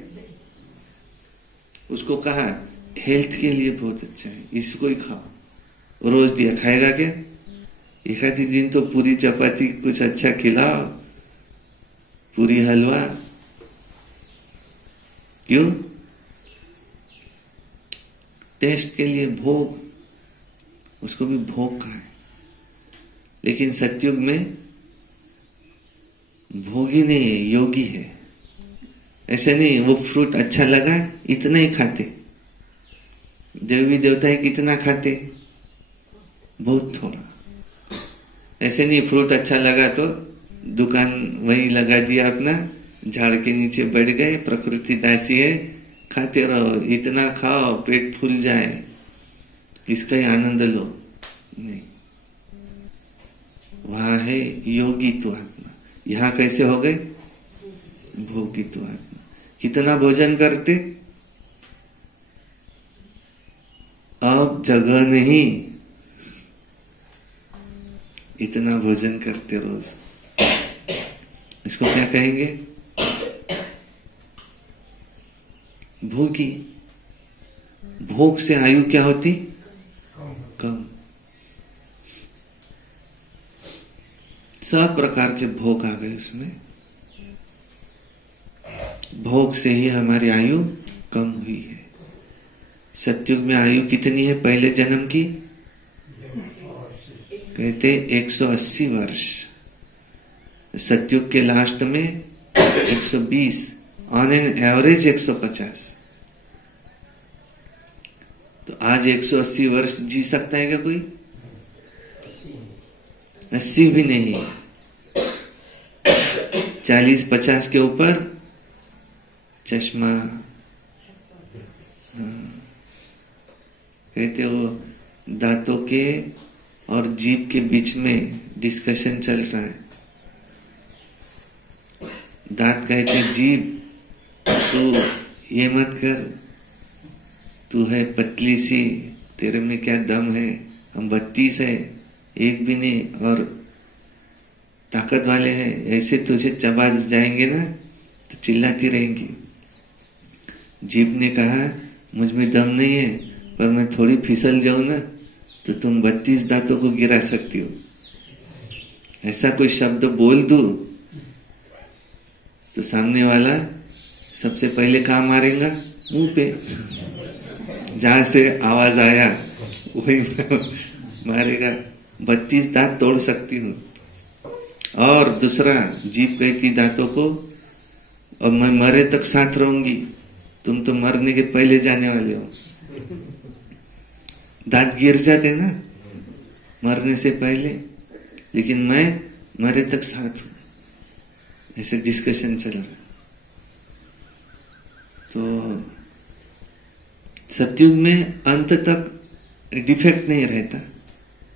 उसको कहा हेल्थ के लिए बहुत अच्छा है, इसको ही खाओ। रोज दिया, खाएगा क्या? एक आधी दिन तो पूरी चपाती कुछ अच्छा खिलाओ, पूरी हलवा। क्यों? टेस्ट के लिए भोग, उसको भी भोग का है। लेकिन सतयुग में भोगी नहीं है, योगी है। ऐसे नहीं वो फ्रूट अच्छा लगा इतना ही खाते। देवी देवता है कितना खाते? बहुत थोड़ा। ऐसे नहीं फ्रूट अच्छा लगा तो दुकान वहीं लगा दिया अपना, झाड़ के नीचे बैठ गए, प्रकृति दासी है, खाते रहो, इतना खाओ पेट फूल जाए, इसका ही आनंद लो। नहीं, वहां है योगी तो आत्मा। यहां कैसे हो गए? भोगी तो आत्मा। कितना भोजन करते? अब जगह नहीं, इतना भोजन करते रोज। इसको क्या कहेंगे? भोगी। भोग से आयु क्या होती? कम। सब प्रकार के भोग आ गए उसमें। भोग से ही हमारी आयु कम हुई है। सतयुग में आयु कितनी है पहले जन्म की? कहते 180 वर्ष। सतयुग के लास्ट में 120, ऑन एन एवरेज 150। तो आज 180 वर्ष जी सकता है क्या कोई? 80 भी नहीं, 40-50 के ऊपर चश्मा। कहते हो दांतों के और जीभ के बीच में डिस्कशन चल रहा है। दांत कहते जीभ तू ये मत कर, तू है पतली सी, तेरे में क्या दम है, हम 32 है, एक भी नहीं, और ताकत वाले हैं, ऐसे तुझे चबा जाएंगे ना तो चिल्लाती रहेंगी। जीभ ने कहा मुझ में दम नहीं है, पर मैं थोड़ी फिसल जाऊं ना तो तुम 32 दांतों को गिरा सकती हो। ऐसा कोई शब्द बोल दूं तो सामने वाला सबसे पहले कहाँ मारेगा? मुंह पे। जहां से आवाज आया वही मारेगा। 32 दांत तोड़ सकती हूँ। और दूसरा, जीभ कहती दांतों को, और मैं मरे तक साथ रहूंगी, तुम तो मरने के पहले जाने वाले हो। दांत गिर जाते ना मरने से पहले, लेकिन मैं मरे तक साथ हूं। ऐसे डिस्कशन चल रहा। तो सतयुग में अंत तक डिफेक्ट नहीं रहता,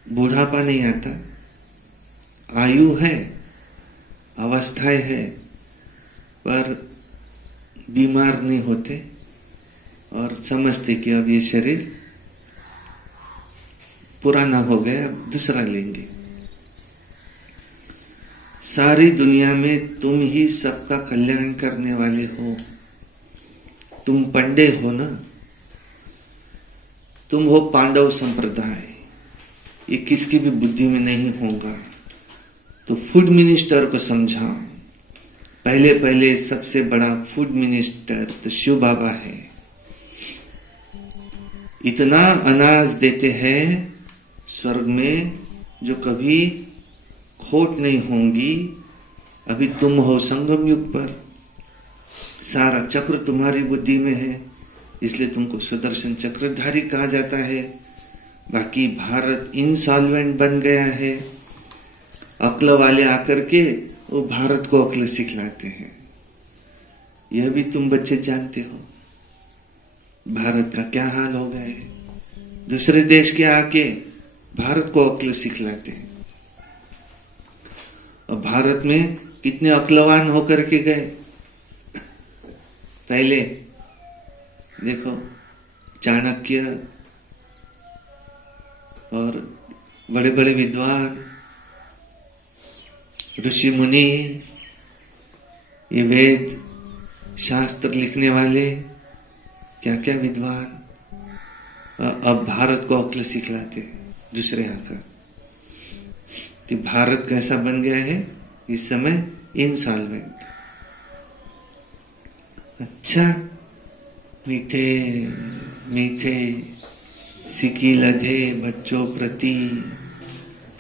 बुढ़ापा नहीं आता, आयु है, अवस्थाएं है, पर बीमार नहीं होते और समझते कि अब ये शरीर पुराना हो गया, अब दूसरा लेंगे। सारी दुनिया में तुम ही सबका कल्याण करने वाले हो। तुम पंडे हो ना, तुम हो पांडव संप्रदाय, ये किसकी भी बुद्धि में नहीं होगा। तो फूड मिनिस्टर को समझाओ, पहले पहले सबसे बड़ा फूड मिनिस्टर तो शिव बाबा है। इतना अनाज देते हैं स्वर्ग में जो कभी खोट नहीं होंगी। अभी तुम हो संगम युग पर, सारा चक्र तुम्हारी बुद्धि में है, इसलिए तुमको सुदर्शन चक्रधारी कहा जाता है। बाकी भारत इंसॉल्वेंट बन गया है। अक्ल वाले आकर के वो भारत को अक्ल सिखलाते हैं। यह भी तुम बच्चे जानते हो भारत का क्या हाल हो गया है। दूसरे देश के आके भारत को अक्ल सिखलाते हैं। और भारत में कितने अक्लवान होकर के गए। पहले देखो चाणक्य और बड़े बड़े विद्वान ऋषि मुनि, ये वेद शास्त्र लिखने वाले क्या क्या विद्वान, अब भारत को अक्ल सिखलाते दूसरे आकर। कि भारत कैसा बन गया है इस समय, इंसॉल्वेंट। अच्छा, मीठे मीठे सिकी लधे बच्चों प्रति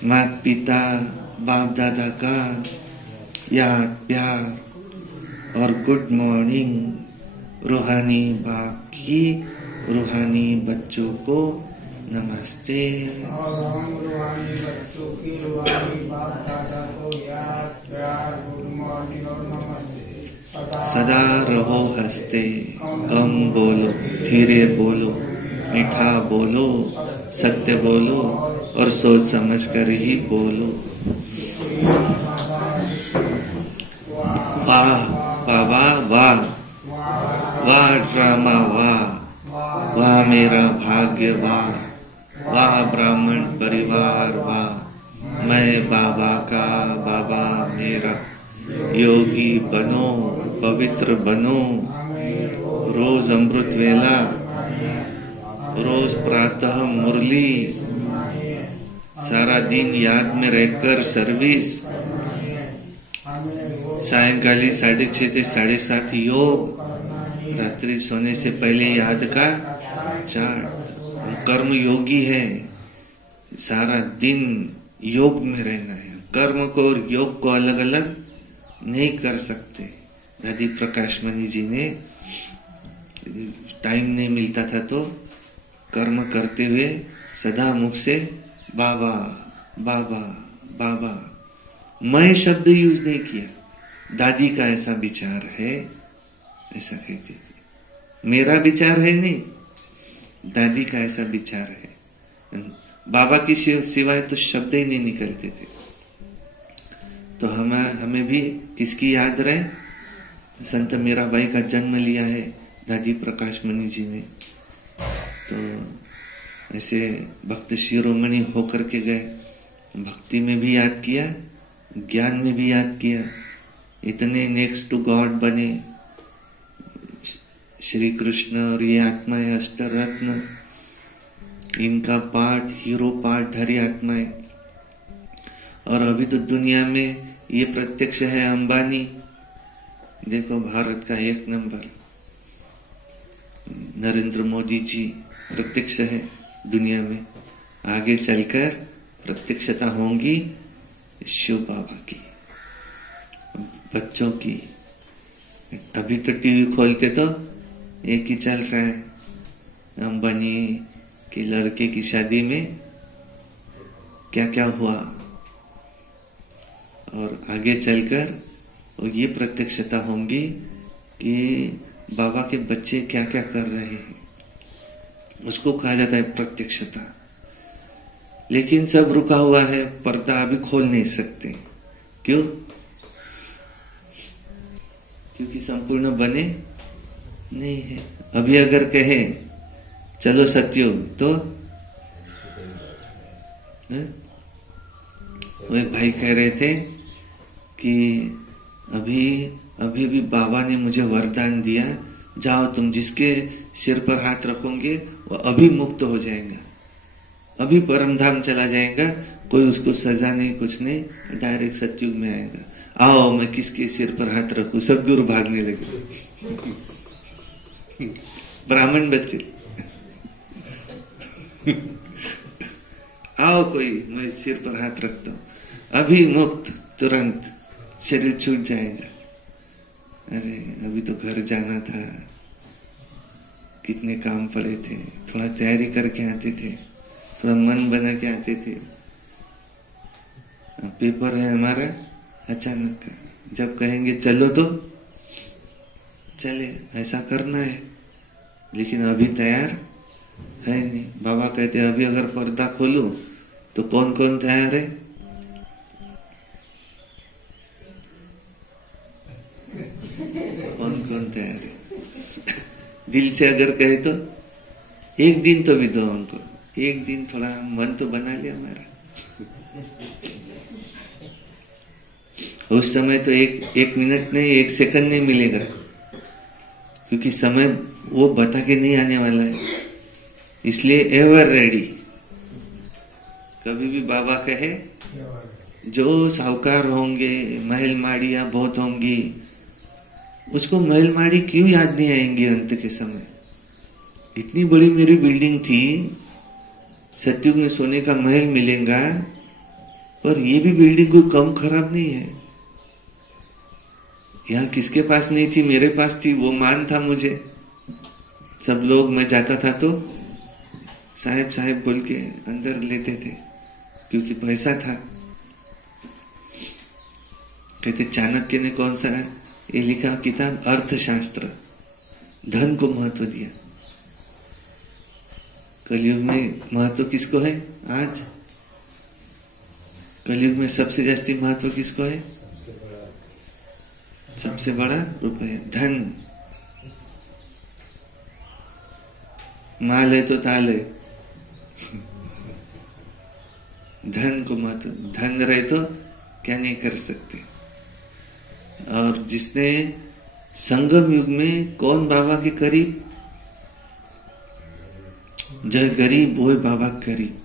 माता पिता बाप दादा का याद प्यार और गुड मॉर्निंग। रूहानी बाप की रूहानी बच्चों को नमस्ते। और हम रूहानी बच्चों की रूहानी बाप दादा को याद प्यार गुड मॉर्निंग और नमस्ते। सदा रहो हंसते, कम बोलो, धीरे बोलो, मीठा बोलो, सत्य बोलो और सोच समझ कर ही बोलो। वाह बाबा वाह, वाह ड्रामा वाह, वाह मेरा भाग्य वाह, वाह ब्राह्मण परिवार वाह, मैं बाबा का बाबा मेरा। योगी बनो पवित्र बनो, रोज अमृत वेला, रोज प्रातः मुरली, सारा दिन याद में रहकर सर्विस, सायंकाली 6:30 से 7:30 योग, रात्रि सोने से पहले याद का चार्ट। कर्म योगी है, सारा दिन योग में रहना है। कर्म को और योग को अलग अलग नहीं कर सकते। दादी प्रकाश मणि जी ने टाइम नहीं मिलता था तो कर्म करते हुए सदा मुख से बाबा बाबा बाबा, मैं शब्द यूज नहीं किया। दादी का ऐसा विचार है, ऐसा कहती थी। मेरा विचार है नहीं, दादी का ऐसा विचार है। बाबा की सिवाय तो शब्द ही नहीं निकलते थे। तो हमें भी किसकी याद रहे? संत मीराबाई का जन्म लिया है दादी प्रकाश मणि जी ने। तो ऐसे भक्त शिरोमणि होकर के गए, भक्ति में भी याद किया, ज्ञान में भी याद किया। इतने नेक्स्ट टू गॉड बने श्री कृष्ण और ये आत्माएं अष्ट रत्न, इनका पाठ हीरो पाठ धरी आत्माएं। और अभी तो दुनिया में ये प्रत्यक्ष है अंबानी। देखो भारत का एक नंबर नरेंद्र मोदी जी प्रत्यक्ष है दुनिया में। आगे चलकर प्रत्यक्षता होंगी शिव बाबा की, बच्चों की। अभी तो टीवी खोलते तो एक ही चल रहा है, अंबानी की लड़के की शादी में क्या क्या हुआ, और आगे चलकर ये प्रत्यक्षता होंगी कि बाबा के बच्चे क्या क्या कर रहे हैं। उसको कहा जाता है प्रत्यक्षता। लेकिन सब रुका हुआ है, पर्दा अभी खोल नहीं सकते। क्यों? क्योंकि संपूर्ण बने नहीं है। अभी अगर कहे चलो सत्युग तो वो एक भाई कह रहे थे कि अभी भी बाबा ने मुझे वरदान दिया, जाओ तुम जिसके सिर पर हाथ रखोगे वो अभी मुक्त हो जाएगा, अभी परम धाम चला जाएगा, कोई उसको सजा नहीं, कुछ नहीं, डायरेक्ट सतयुग में आएगा। आओ मैं किसके सिर पर हाथ रखूं, सब दूर भागने लगे। ब्राह्मण बच्चे आओ कोई, मैं सिर पर हाथ रखता हूं, अभी मुक्त, तुरंत शरीर छूट जाएगा। अरे अभी तो घर जाना था, कितने काम पड़े थे, थोड़ा तैयारी करके आते थे, थोड़ा मन बना के आते थे। पेपर है हमारा, अचानक जब कहेंगे चलो तो चले, ऐसा करना है, लेकिन अभी तैयार है नहीं। बाबा कहते अभी अगर पर्दा खोलूं तो कौन कौन तैयार है? कौन कौन तैयार है? दिल से अगर कहे तो एक दिन तो भी दो हमको, एक दिन थोड़ा मन तो बना लिया हमारा। उस समय तो एक मिनट नहीं, एक सेकंड नहीं मिलेगा, क्योंकि समय वो बता के नहीं आने वाला है। इसलिए एवर रेडी। कभी भी बाबा कहे जो साहूकार होंगे, महल माड़ियां बहुत होंगी, उसको महल माड़ी क्यों याद नहीं आएंगे अंत के समय? इतनी बड़ी मेरी बिल्डिंग थी, सतयुग में सोने का महल मिलेगा, पर ये भी बिल्डिंग कोई कम खराब नहीं है। यहाँ किसके पास नहीं थी, मेरे पास थी, वो मान था मुझे। सब लोग, मैं जाता था तो साहेब साहेब बोल के अंदर लेते थे, क्योंकि पैसा था। कहते चाणक्य ने कौन सा ये लिखा किताब, अर्थशास्त्र, धन को महत्व दिया। कलयुग में महत्व किसको है? आज कलयुग में सबसे जास्ती महत्व किसको है? सबसे बड़ा रुपया, धन। माल है तो ताल है, धन को महत्व। धन रहे तो क्या नहीं कर सकते। और जिसने संगम युग में कौन बाबा के करीब, जो गरीब वो है बाबा के करीब।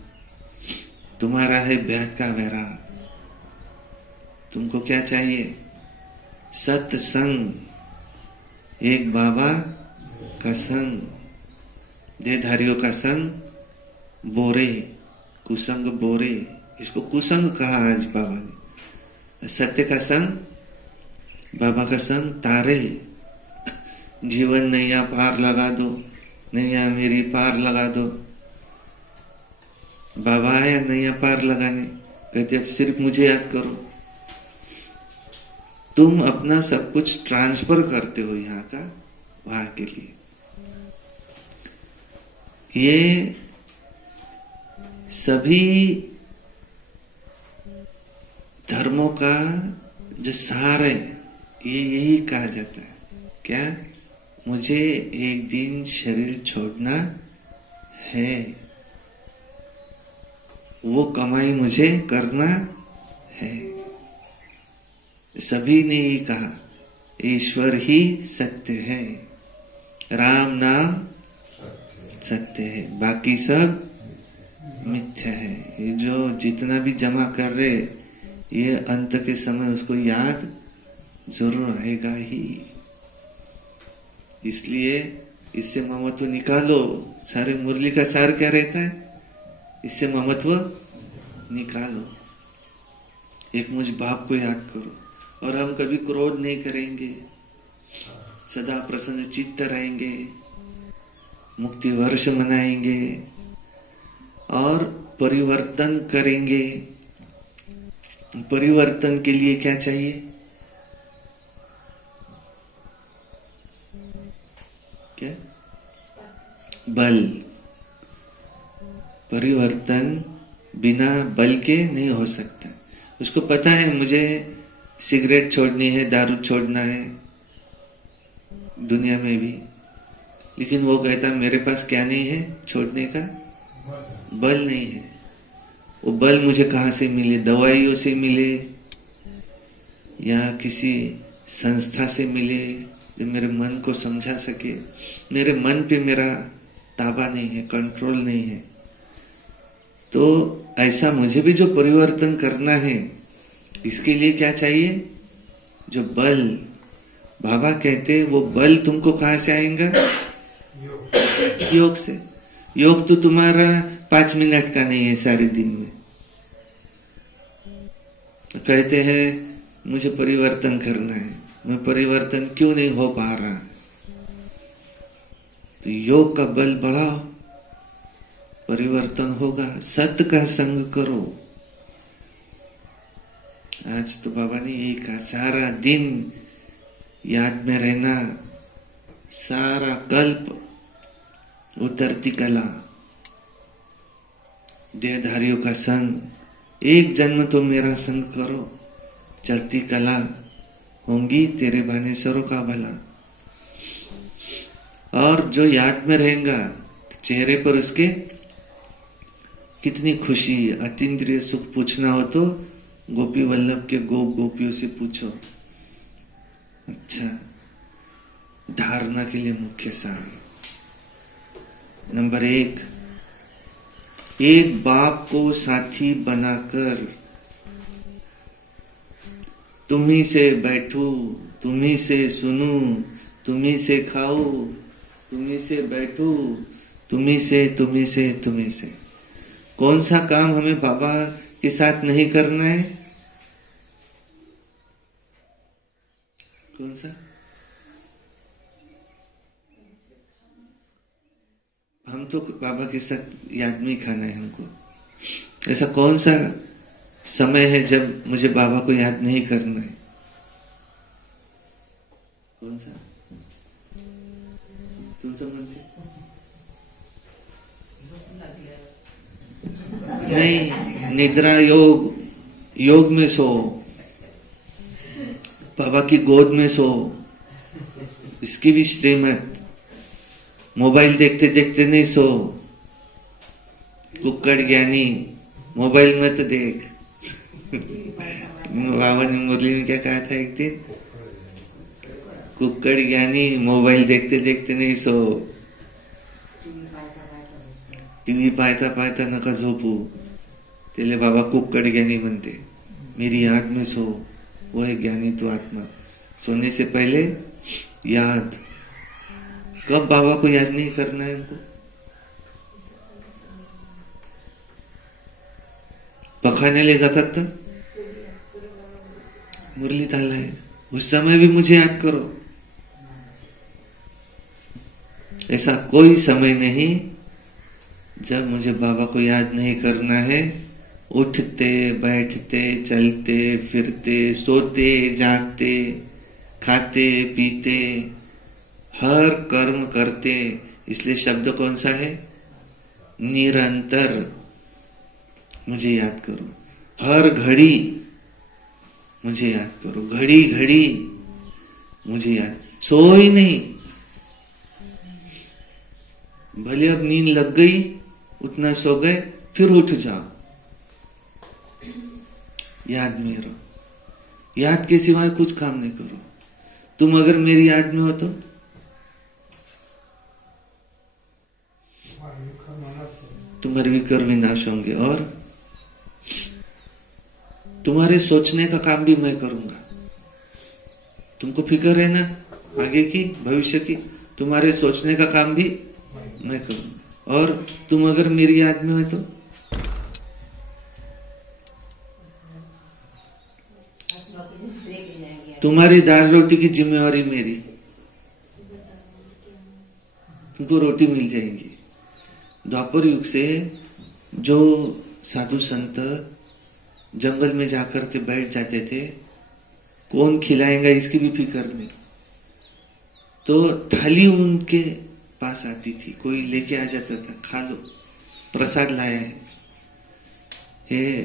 तुम्हारा है ब्याज का वैरा, तुमको क्या चाहिए? सत्संग, एक बाबा का संग, देहधारियों का संग, बोरे, कुसंग बोरे, इसको कुसंग कहा आज बाबा ने। सत्य का संग, बाबा का संग, तारे। जीवन नैया पार लगा दो, नैया मेरी पार लगा दो। बाबा आया नैया पार लगाने, कहते अब सिर्फ मुझे याद करो। तुम अपना सब कुछ ट्रांसफर करते हो यहाँ का वहां के लिए। ये सभी धर्मों का जो सार है, ये यही कहा जाता है। क्या? मुझे एक दिन शरीर छोड़ना है, वो कमाई मुझे करना है। सभी ने ही कहा ईश्वर ही सत्य है, राम नाम सत्य है, बाकी सब मिथ्या है। ये जो जितना भी जमा कर रहे, ये अंत के समय उसको याद जरूर आएगा ही। इसलिए इससे ममत्व निकालो। सारे मुरली का सार क्या रहता है? इससे ममत्व निकालो। एक मुझ बाप को याद करो, और हम कभी क्रोध नहीं करेंगे, सदा प्रसन्न चित्त रहेंगे, मुक्ति वर्ष मनाएंगे और परिवर्तन करेंगे। परिवर्तन के लिए क्या चाहिए? क्या? बल। परिवर्तन बिना बल के नहीं हो सकता। उसको पता है मुझे सिगरेट छोड़नी है, दारू छोड़ना है दुनिया में भी, लेकिन वो कहता मेरे पास क्या नहीं है छोड़ने का? बल नहीं है। वो बल मुझे कहां से मिले? दवाइयों से मिले या किसी संस्था से मिले जो मेरे मन को समझा सके? मेरे मन पे मेरा ताबा नहीं है, कंट्रोल नहीं है। तो ऐसा मुझे भी जो परिवर्तन करना है, इसके लिए क्या चाहिए? जो बल, बाबा कहते वो बल तुमको कहां से आएगा? योग से। योग तो तुम्हारा 5 मिनट का नहीं है सारे दिन में। कहते हैं मुझे परिवर्तन करना है, मैं परिवर्तन क्यों नहीं हो पा रहा? तो योग का बल बढ़ाओ, परिवर्तन होगा। सत्य का संग करो। आज तो बाबा ने यही कहा, सारा दिन याद में रहना, सारा कल्प उतरती कला, देहधारियों का संग, एक जन्म तो मेरा संग करो, चलती कला होंगी तेरे भानेश्वरों का भला। और जो याद में रहेगा चेहरे पर उसके कितनी खुशी, अतीन्द्रिय सुख पूछना हो तो गोपी वल्लभ के गोपियों से पूछो। अच्छा, धारणा के लिए मुख्य सार नंबर 1, एक बाप को साथी बनाकर तुम्ही से बैठूं, तुम्ही से सुनूं, तुम्ही से खाऊं, तुम्ही से बैठूं, तुम्ही से। कौन सा काम हमें बाबा के साथ नहीं करना है? कौन सा? हम तो बाबा के साथ याद में खाना है हमको। ऐसा कौन सा समय है जब मुझे बाबा को याद नहीं करना है? कौन सा? तुम समझते? नहीं, निद्रा योग में सो, बाबा की गोद में सो, इसकी भी श्रीमत। मोबाइल देखते देखते नहीं सो, कुक्कड़ ज्ञानी मोबाइल मत देख। बाबा ने मुरली में क्या कहा था एक दिन? कुक्कड़ ज्ञानी मोबाइल देखते देखते नहीं सो, टीव्ही पाहता पाहता नका झोपू। तेले बाबा कुक्कड़ ज्ञानी बनते। मेरी याद में सो, वो है ज्ञानी तो आत्मा। सोने से पहले याद। कब बाबा को याद नहीं करना है हमको? पखाने ले जातात तर मुरली ताला है, उस समय भी मुझे याद करो। ऐसा कोई समय नहीं जब मुझे बाबा को याद नहीं करना है। उठते बैठते चलते फिरते सोते जागते खाते पीते हर कर्म करते। इसलिए शब्द कौन सा है? निरंतर मुझे याद करो। हर घड़ी मुझे याद करो, घड़ी घड़ी मुझे याद। सो ही नहीं, भले अब नींद लग गई, उतना सो गए, फिर उठ जाओ, याद में रहो। याद के सिवाय कुछ काम नहीं करो। तुम अगर मेरी याद में हो तो तुम्हारे विकर विनाश होंगे, और तुम्हारे सोचने का काम भी मैं करूंगा। तुमको फिक्र है ना आगे की, भविष्य की, तुम्हारे सोचने का काम भी मैं करूंगा। और तुम अगर मेरी याद में हो तो तुम्हारी दाल रोटी की जिम्मेवारी मेरी, तुमको रोटी मिल जाएगी। द्वापर युग से जो साधु संत जंगल में जाकर के बैठ जाते थे, कौन खिलाएगा इसकी भी फिक्र नहीं। तो थाली उनके पास आती थी, कोई लेके आ जाता था, खा लो, प्रसाद लाया है। हे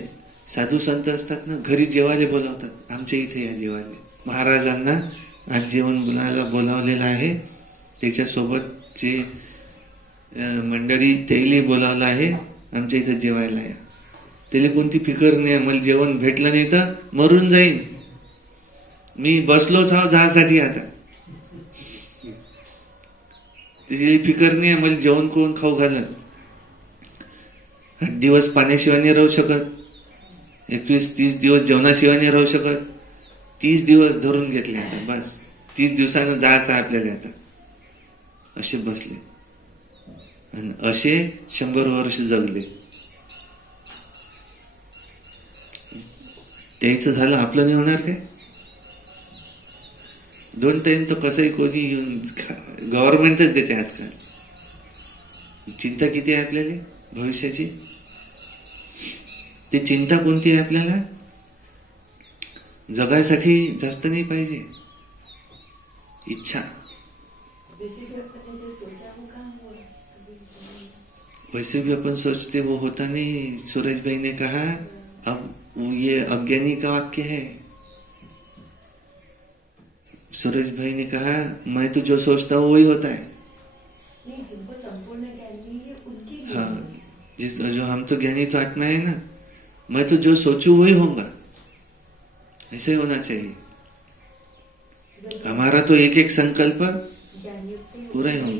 साधू संत असतात ना, घरी जेवायला बोलावतात। आमच्या इथे या जेवायला, महाराजांना आज जेवण बोलावलेलं आहे, त्याच्यासोबतचे मंडळी त्याला बोलावलं आहे, आमच्या इथे जेवायला या। त्याला कोणती फिकर नाही, मला जेवण भेटलं नाही तर मरून जाईन, मी बसलोच आहो जासाठी आता। त्याची फिकर नाही, मला जेवण कोण खाऊ घालन। 8 दिवस पाण्याशिवाय नाही राहू शकत, 21-30 दिवस जेवणाशिवाय नाही राहू शकत. 30 दिवस धरून घेतले आता, बस 30 दिवसानं जायचं आपल्याला आता. असे बसले आणि असे 100 वर्ष जगले. त्याचं झालं, आपलं नाही होणार काय? 2 टाइम तर कसंही कोणी येऊन गव्हर्नमेंटच देते आजकाल. चिंता किती आहे आपल्याला भविष्याची? ती चिंता कोणती आहे आपल्याला? जगायसाठी जास्त नहीं पाहिजे, इच्छा. वैसे भी अपन सोचते वो होता नहीं. सूरज भाई ने कहा, अब ये अज्ञानी का वाक्य है. सूरज भाई ने कहा, मैं तो जो सोचता हूँ वही होता है. नहीं, जिनको संपूर्ण ज्ञानी है उनकी. हाँ, जो हम तो ज्ञानी तो आत्मा है ना. मैं तो जो सोचूं वही होगा, ऐसे ही होना चाहिए. हमारा तो एक एक संकल्प पूरा ही होगा.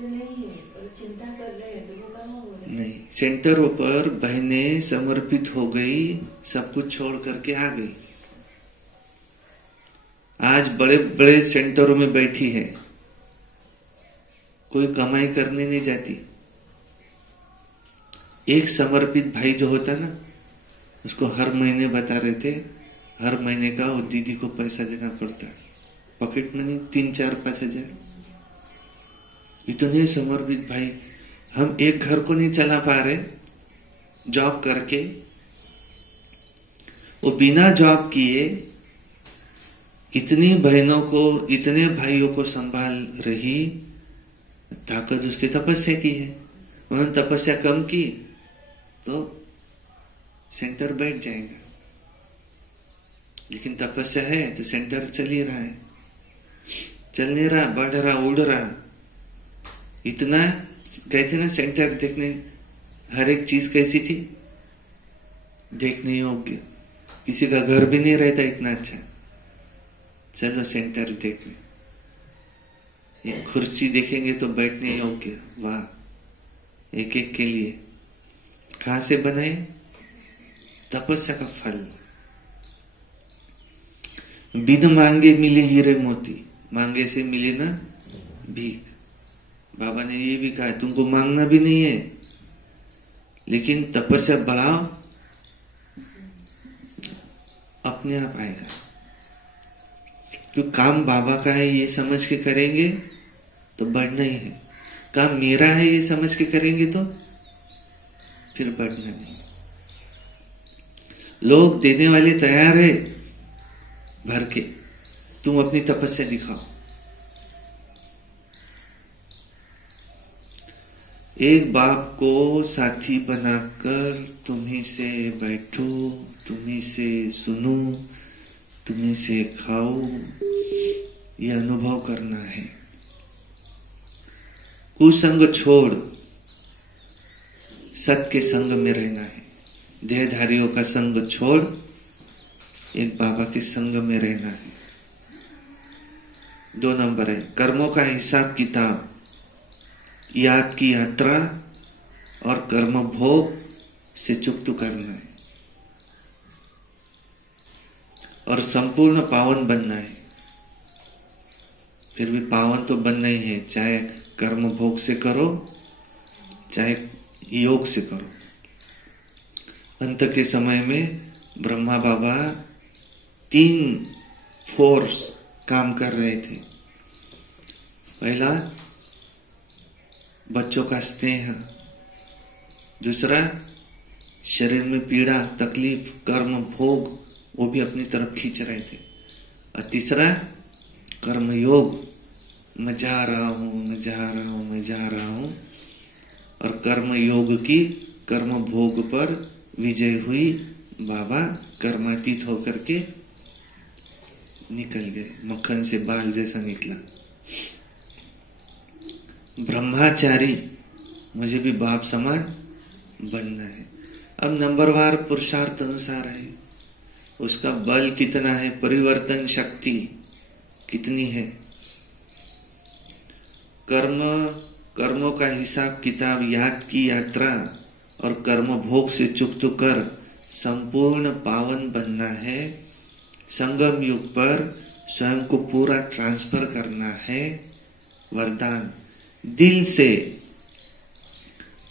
नहीं है और चिंता कर रहे हैं तो वो कहाँ हो रहा है? नहीं, सेंटरों पर बहनें समर्पित हो गई, सब कुछ छोड़ करके आ गई. आज बड़े बड़े सेंटरों में बैठी है, कोई कमाई करने नहीं जाती. एक समर्पित भाई जो होता ना, उसको हर महीने बता रहे थे, हर महीने का वो दीदी को पैसा देना पड़ता है. पॉकेट मनी 3-4-5 हजार. इतने समर्पित भाई. हम एक घर को नहीं चला पा रहे जॉब करके. वो बिना जॉब किए इतनी बहनों को, इतने भाइयों को संभाल रही. ताकत उसकी तपस्या की है. उन्होंने तपस्या कम की तो सेंटर बैठ जाएगा, लेकिन तपस्या है तो सेंटर चल ही रहा है. चल नहीं रहा, बढ़ रहा, उड़ रहा. इतना कहते ना, सेंटर देखने, हर एक चीज कैसी थी देखने योग्य. किसी का घर भी नहीं रहता इतना अच्छा. चलो सेंटर देखने. ये कुर्सी देखेंगे तो बैठने योग्य. वाह, एक एक के लिए. कहां से बनाए? तपस्या का फल. बिन मांगे मिले हीरे मोती, मांगे से मिले ना भीख. बाबा ने ये भी कहा, तुमको मांगना भी नहीं है, लेकिन तपस्या बढ़ाओ, अपने आप आएगा. क्यों? काम बाबा का है ये समझ के करेंगे तो बढ़ना ही है. काम मेरा है ये समझ के करेंगे तो फिर बढ़ना नहीं. लोग देने वाले तैयार है भर के, तुम अपनी तपस्या दिखाओ. एक बाप को साथी बनाकर तुम्ही से बैठो, तुम्ही से सुनो, तुम्ही से खाओ, ये अनुभव करना है. कुसंग छोड़ सत के संग में रहना है. देहधारियों का संग छोड़ एक बाबा के संग में रहना है. 2 नंबर है, कर्मों का हिसाब किताब, याद की यात्रा और कर्म भोग से चुक्त करना है और संपूर्ण पावन बनना है. फिर भी पावन तो बनना ही है, चाहे कर्म भोग से करो चाहे योग से करो. अंत के समय में ब्रह्मा बाबा 3 फोर्स काम कर रहे थे. पहला बच्चों का स्नेह, दूसरा शरीर में पीड़ा तकलीफ कर्म भोग वो भी अपनी तरफ खींच रहे थे, और तीसरा कर्म योग, मैं जा रहा हूं मैं जा रहा हूं मैं जा रहा हूं. और कर्म योग की कर्म भोग पर विजय हुई. बाबा कर्मातीत होकर के निकल गए, मक्खन से बाल जैसा निकला. ब्रह्मचारी, मुझे भी बाप समान बनना है. अब नंबरवार पुरुषार्थ अनुसार है, उसका बल कितना है, परिवर्तन शक्ति कितनी है. कर्मों का हिसाब किताब, याद की यात्रा और कर्म भोग से चुक्त कर संपूर्ण पावन बनना है। संगम युग पर स्वयं को पूरा ट्रांसफर करना है। वरदान, दिल से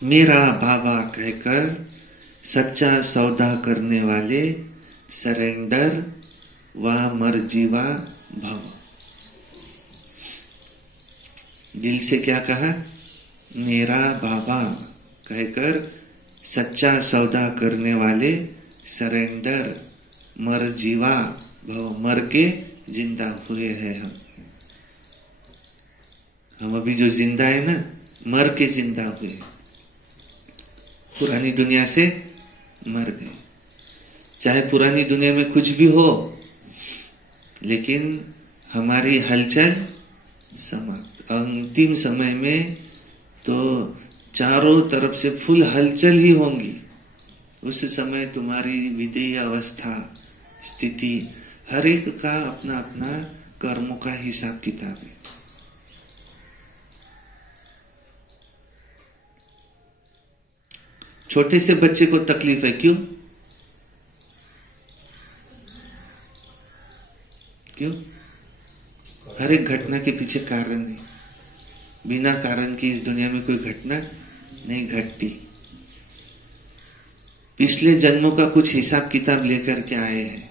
मेरा बाबा कहकर सच्चा सौदा करने वाले सरेंडर व मर्जीवा भव। दिल से क्या कहा? मेरा बाबा कहकर सच्चा सौदा करने वाले सरेंडर मर्जीवा भव। मर के जिंदा हुए हैं हम अभी जो जिंदा है ना, मर के जिंदा हुए, पुरानी दुनिया से मर गए। चाहे पुरानी दुनिया में कुछ भी हो, लेकिन हमारी हलचल समाप्त। अंतिम समय में तो चारों तरफ से फुल हलचल ही होंगी। उस समय तुम्हारी विदेय अवस्था, स्थिति, हर एक का अपना अपना कर्मों का हिसाब किताब है। छोटे से बच्चे को तकलीफ है, क्यों? क्यों? हर एक घटना के पीछे कारण है। बिना कारण की इस दुनिया में कोई घटना नहीं घटती। पिछले जन्मों का कुछ हिसाब किताब लेकर के आए हैं।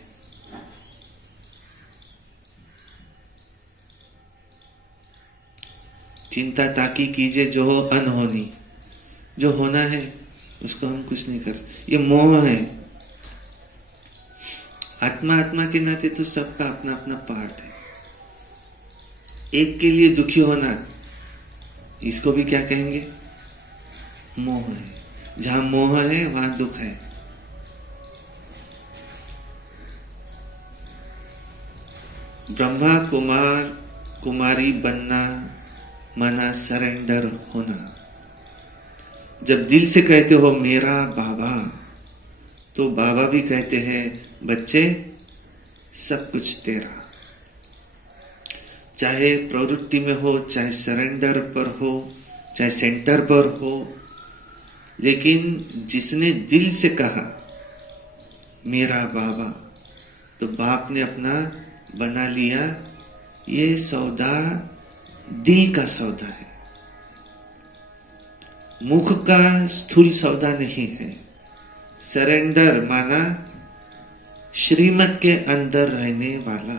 चिंता ताकि कीजिए जो हो अनहोनी। जो होना है उसको हम कुछ नहीं कर, ये मोह है। आत्मा आत्मा के नाते तो सबका अपना अपना पार्ट है। एक के लिए दुखी होना, इसको भी क्या कहेंगे? मोह है। जहां मोह है वहां दुख है। ब्रह्मा कुमार कुमारी बनना माना सरेंडर होना। जब दिल से कहते हो मेरा बाबा, तो बाबा भी कहते हैं बच्चे सब कुछ तेरा। चाहे प्रवृत्ति में हो, चाहे सरेंडर पर हो, चाहे सेंटर पर हो, लेकिन जिसने दिल से कहा मेरा बाबा, तो बाप ने अपना बना लिया। ये सौदा दिल का सौदा है, मुख का स्थूल सौदा नहीं है। सरेंडर माना श्रीमत के अंदर रहने वाला।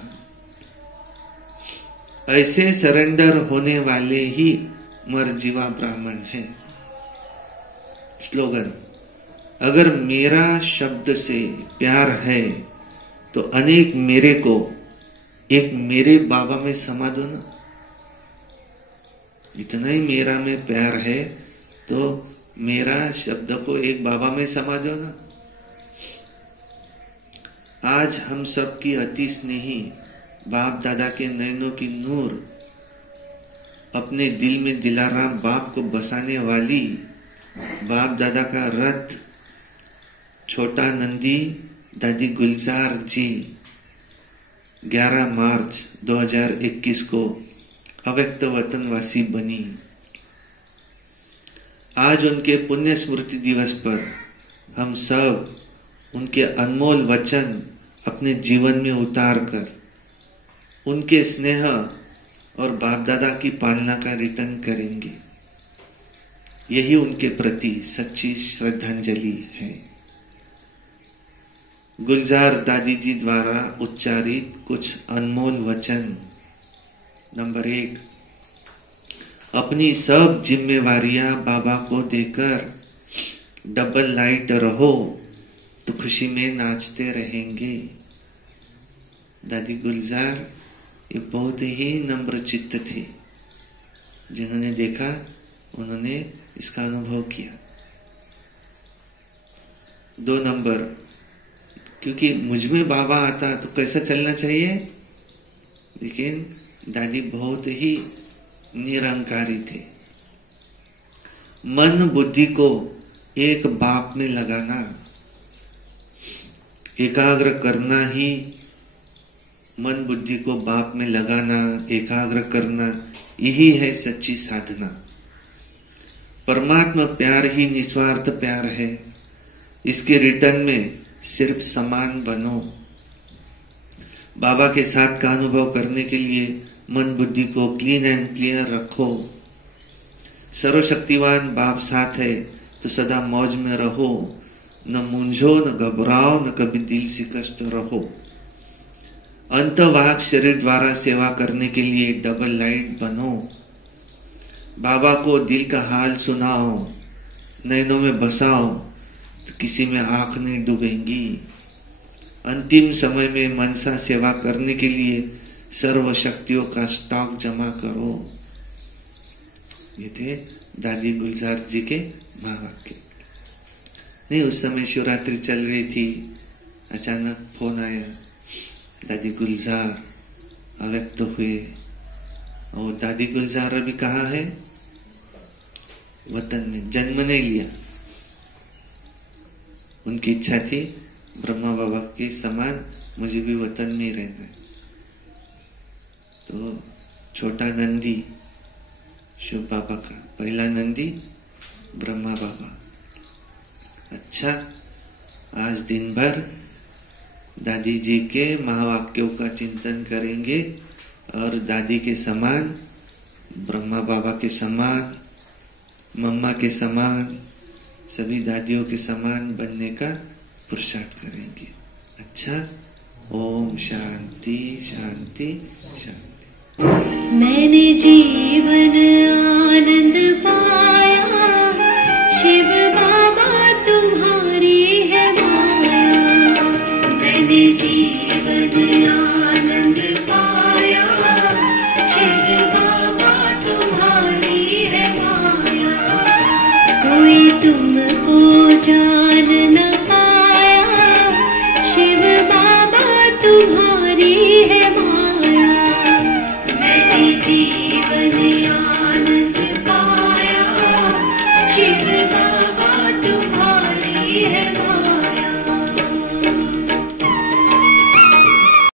ऐसे सरेंडर होने वाले ही मर्जीवा ब्राह्मण है। स्लोगन, अगर मेरा शब्द से प्यार है तो अनेक मेरे को एक मेरे बाबा में समा दो ना। इतना ही मेरा में प्यार है तो मेरा शब्द को एक बाबा में समा दो ना। आज हम सब की अति स्नेही बाप दादा के नयनों की नूर, अपने दिल में दिलाराम बाप को बसाने वाली बाप दादा का रथ छोटा नंदी दादी गुलजार जी 11 मार्च 2021 को अव्यक्त वतनवासी बनी। आज उनके पुण्य स्मृति दिवस पर हम सब उनके अनमोल वचन अपने जीवन में उतार कर उनके स्नेह और बाप दादा की पालना का रिटर्न करेंगे। यही उनके प्रति सच्ची श्रद्धांजलि है। गुलजार दादी जी द्वारा उच्चारित कुछ अनमोल वचन। नंबर 1, अपनी सब जिम्मेवारियां बाबा को देकर डबल लाइट रहो तो खुशी में नाचते रहेंगे। दादी गुलजार ये बहुत ही नम्र चित्त थे। जिन्होंने देखा उन्होंने इसका अनुभव किया। 2 नंबर, क्योंकि मुझ में बाबा आता तो कैसा चलना चाहिए, लेकिन दादी बहुत ही निरंकारी थे। मन बुद्धि को एक बाप में लगाना, एकाग्र करना ही मन बुद्धि को बाप में लगाना, एकाग्र करना, यही है सच्ची साधना। परमात्मा प्यार ही निस्वार्थ प्यार है। इसके रिटर्न में सिर्फ समान बनो। बाबा के साथ का अनुभव करने के लिए मन बुद्धि को क्लीन एंड क्लियर रखो। सर्वशक्तिवान बाप साथ है तो सदा मौज में रहो, न मूंझो, न घबराओ, न कभी दिल शिकस्त रहो। अंतवाक शरीर द्वारा सेवा करने के लिए डबल लाइट बनो। बाबा को दिल का हाल सुनाओ, नैनों में बसाओ तो किसी में आंख नहीं डूबेंगी। अंतिम समय में मनसा सेवा करने के लिए सर्व शक्तियों का स्टॉक जमा करो। ये थे दादी गुलजार जी के महावाक्य। नहीं, उस समय शिवरात्रि चल रही थी, अचानक फोन आया, दादी गुलजार अव्यक्त हुए। और दादी गुलजार अभी कहाँ है? वतन में, जन्म नहीं लिया। उनकी इच्छा थी ब्रह्मा बाबा के समान मुझे भी वतन में ही रहना है। तो छोटा नंदी शिव बाबा का, पहला नंदी ब्रह्मा बाबा। अच्छा, आज दिन भर दादी जी के महावाक्यों का चिंतन करेंगे और दादी के समान, ब्रह्मा बाबा के समान, मम्मा के समान, सभी दादियों के समान बनने का पुरुषार्थ करेंगे। अच्छा, ओम शांति शांति शांति। मैंने जीवन आनंद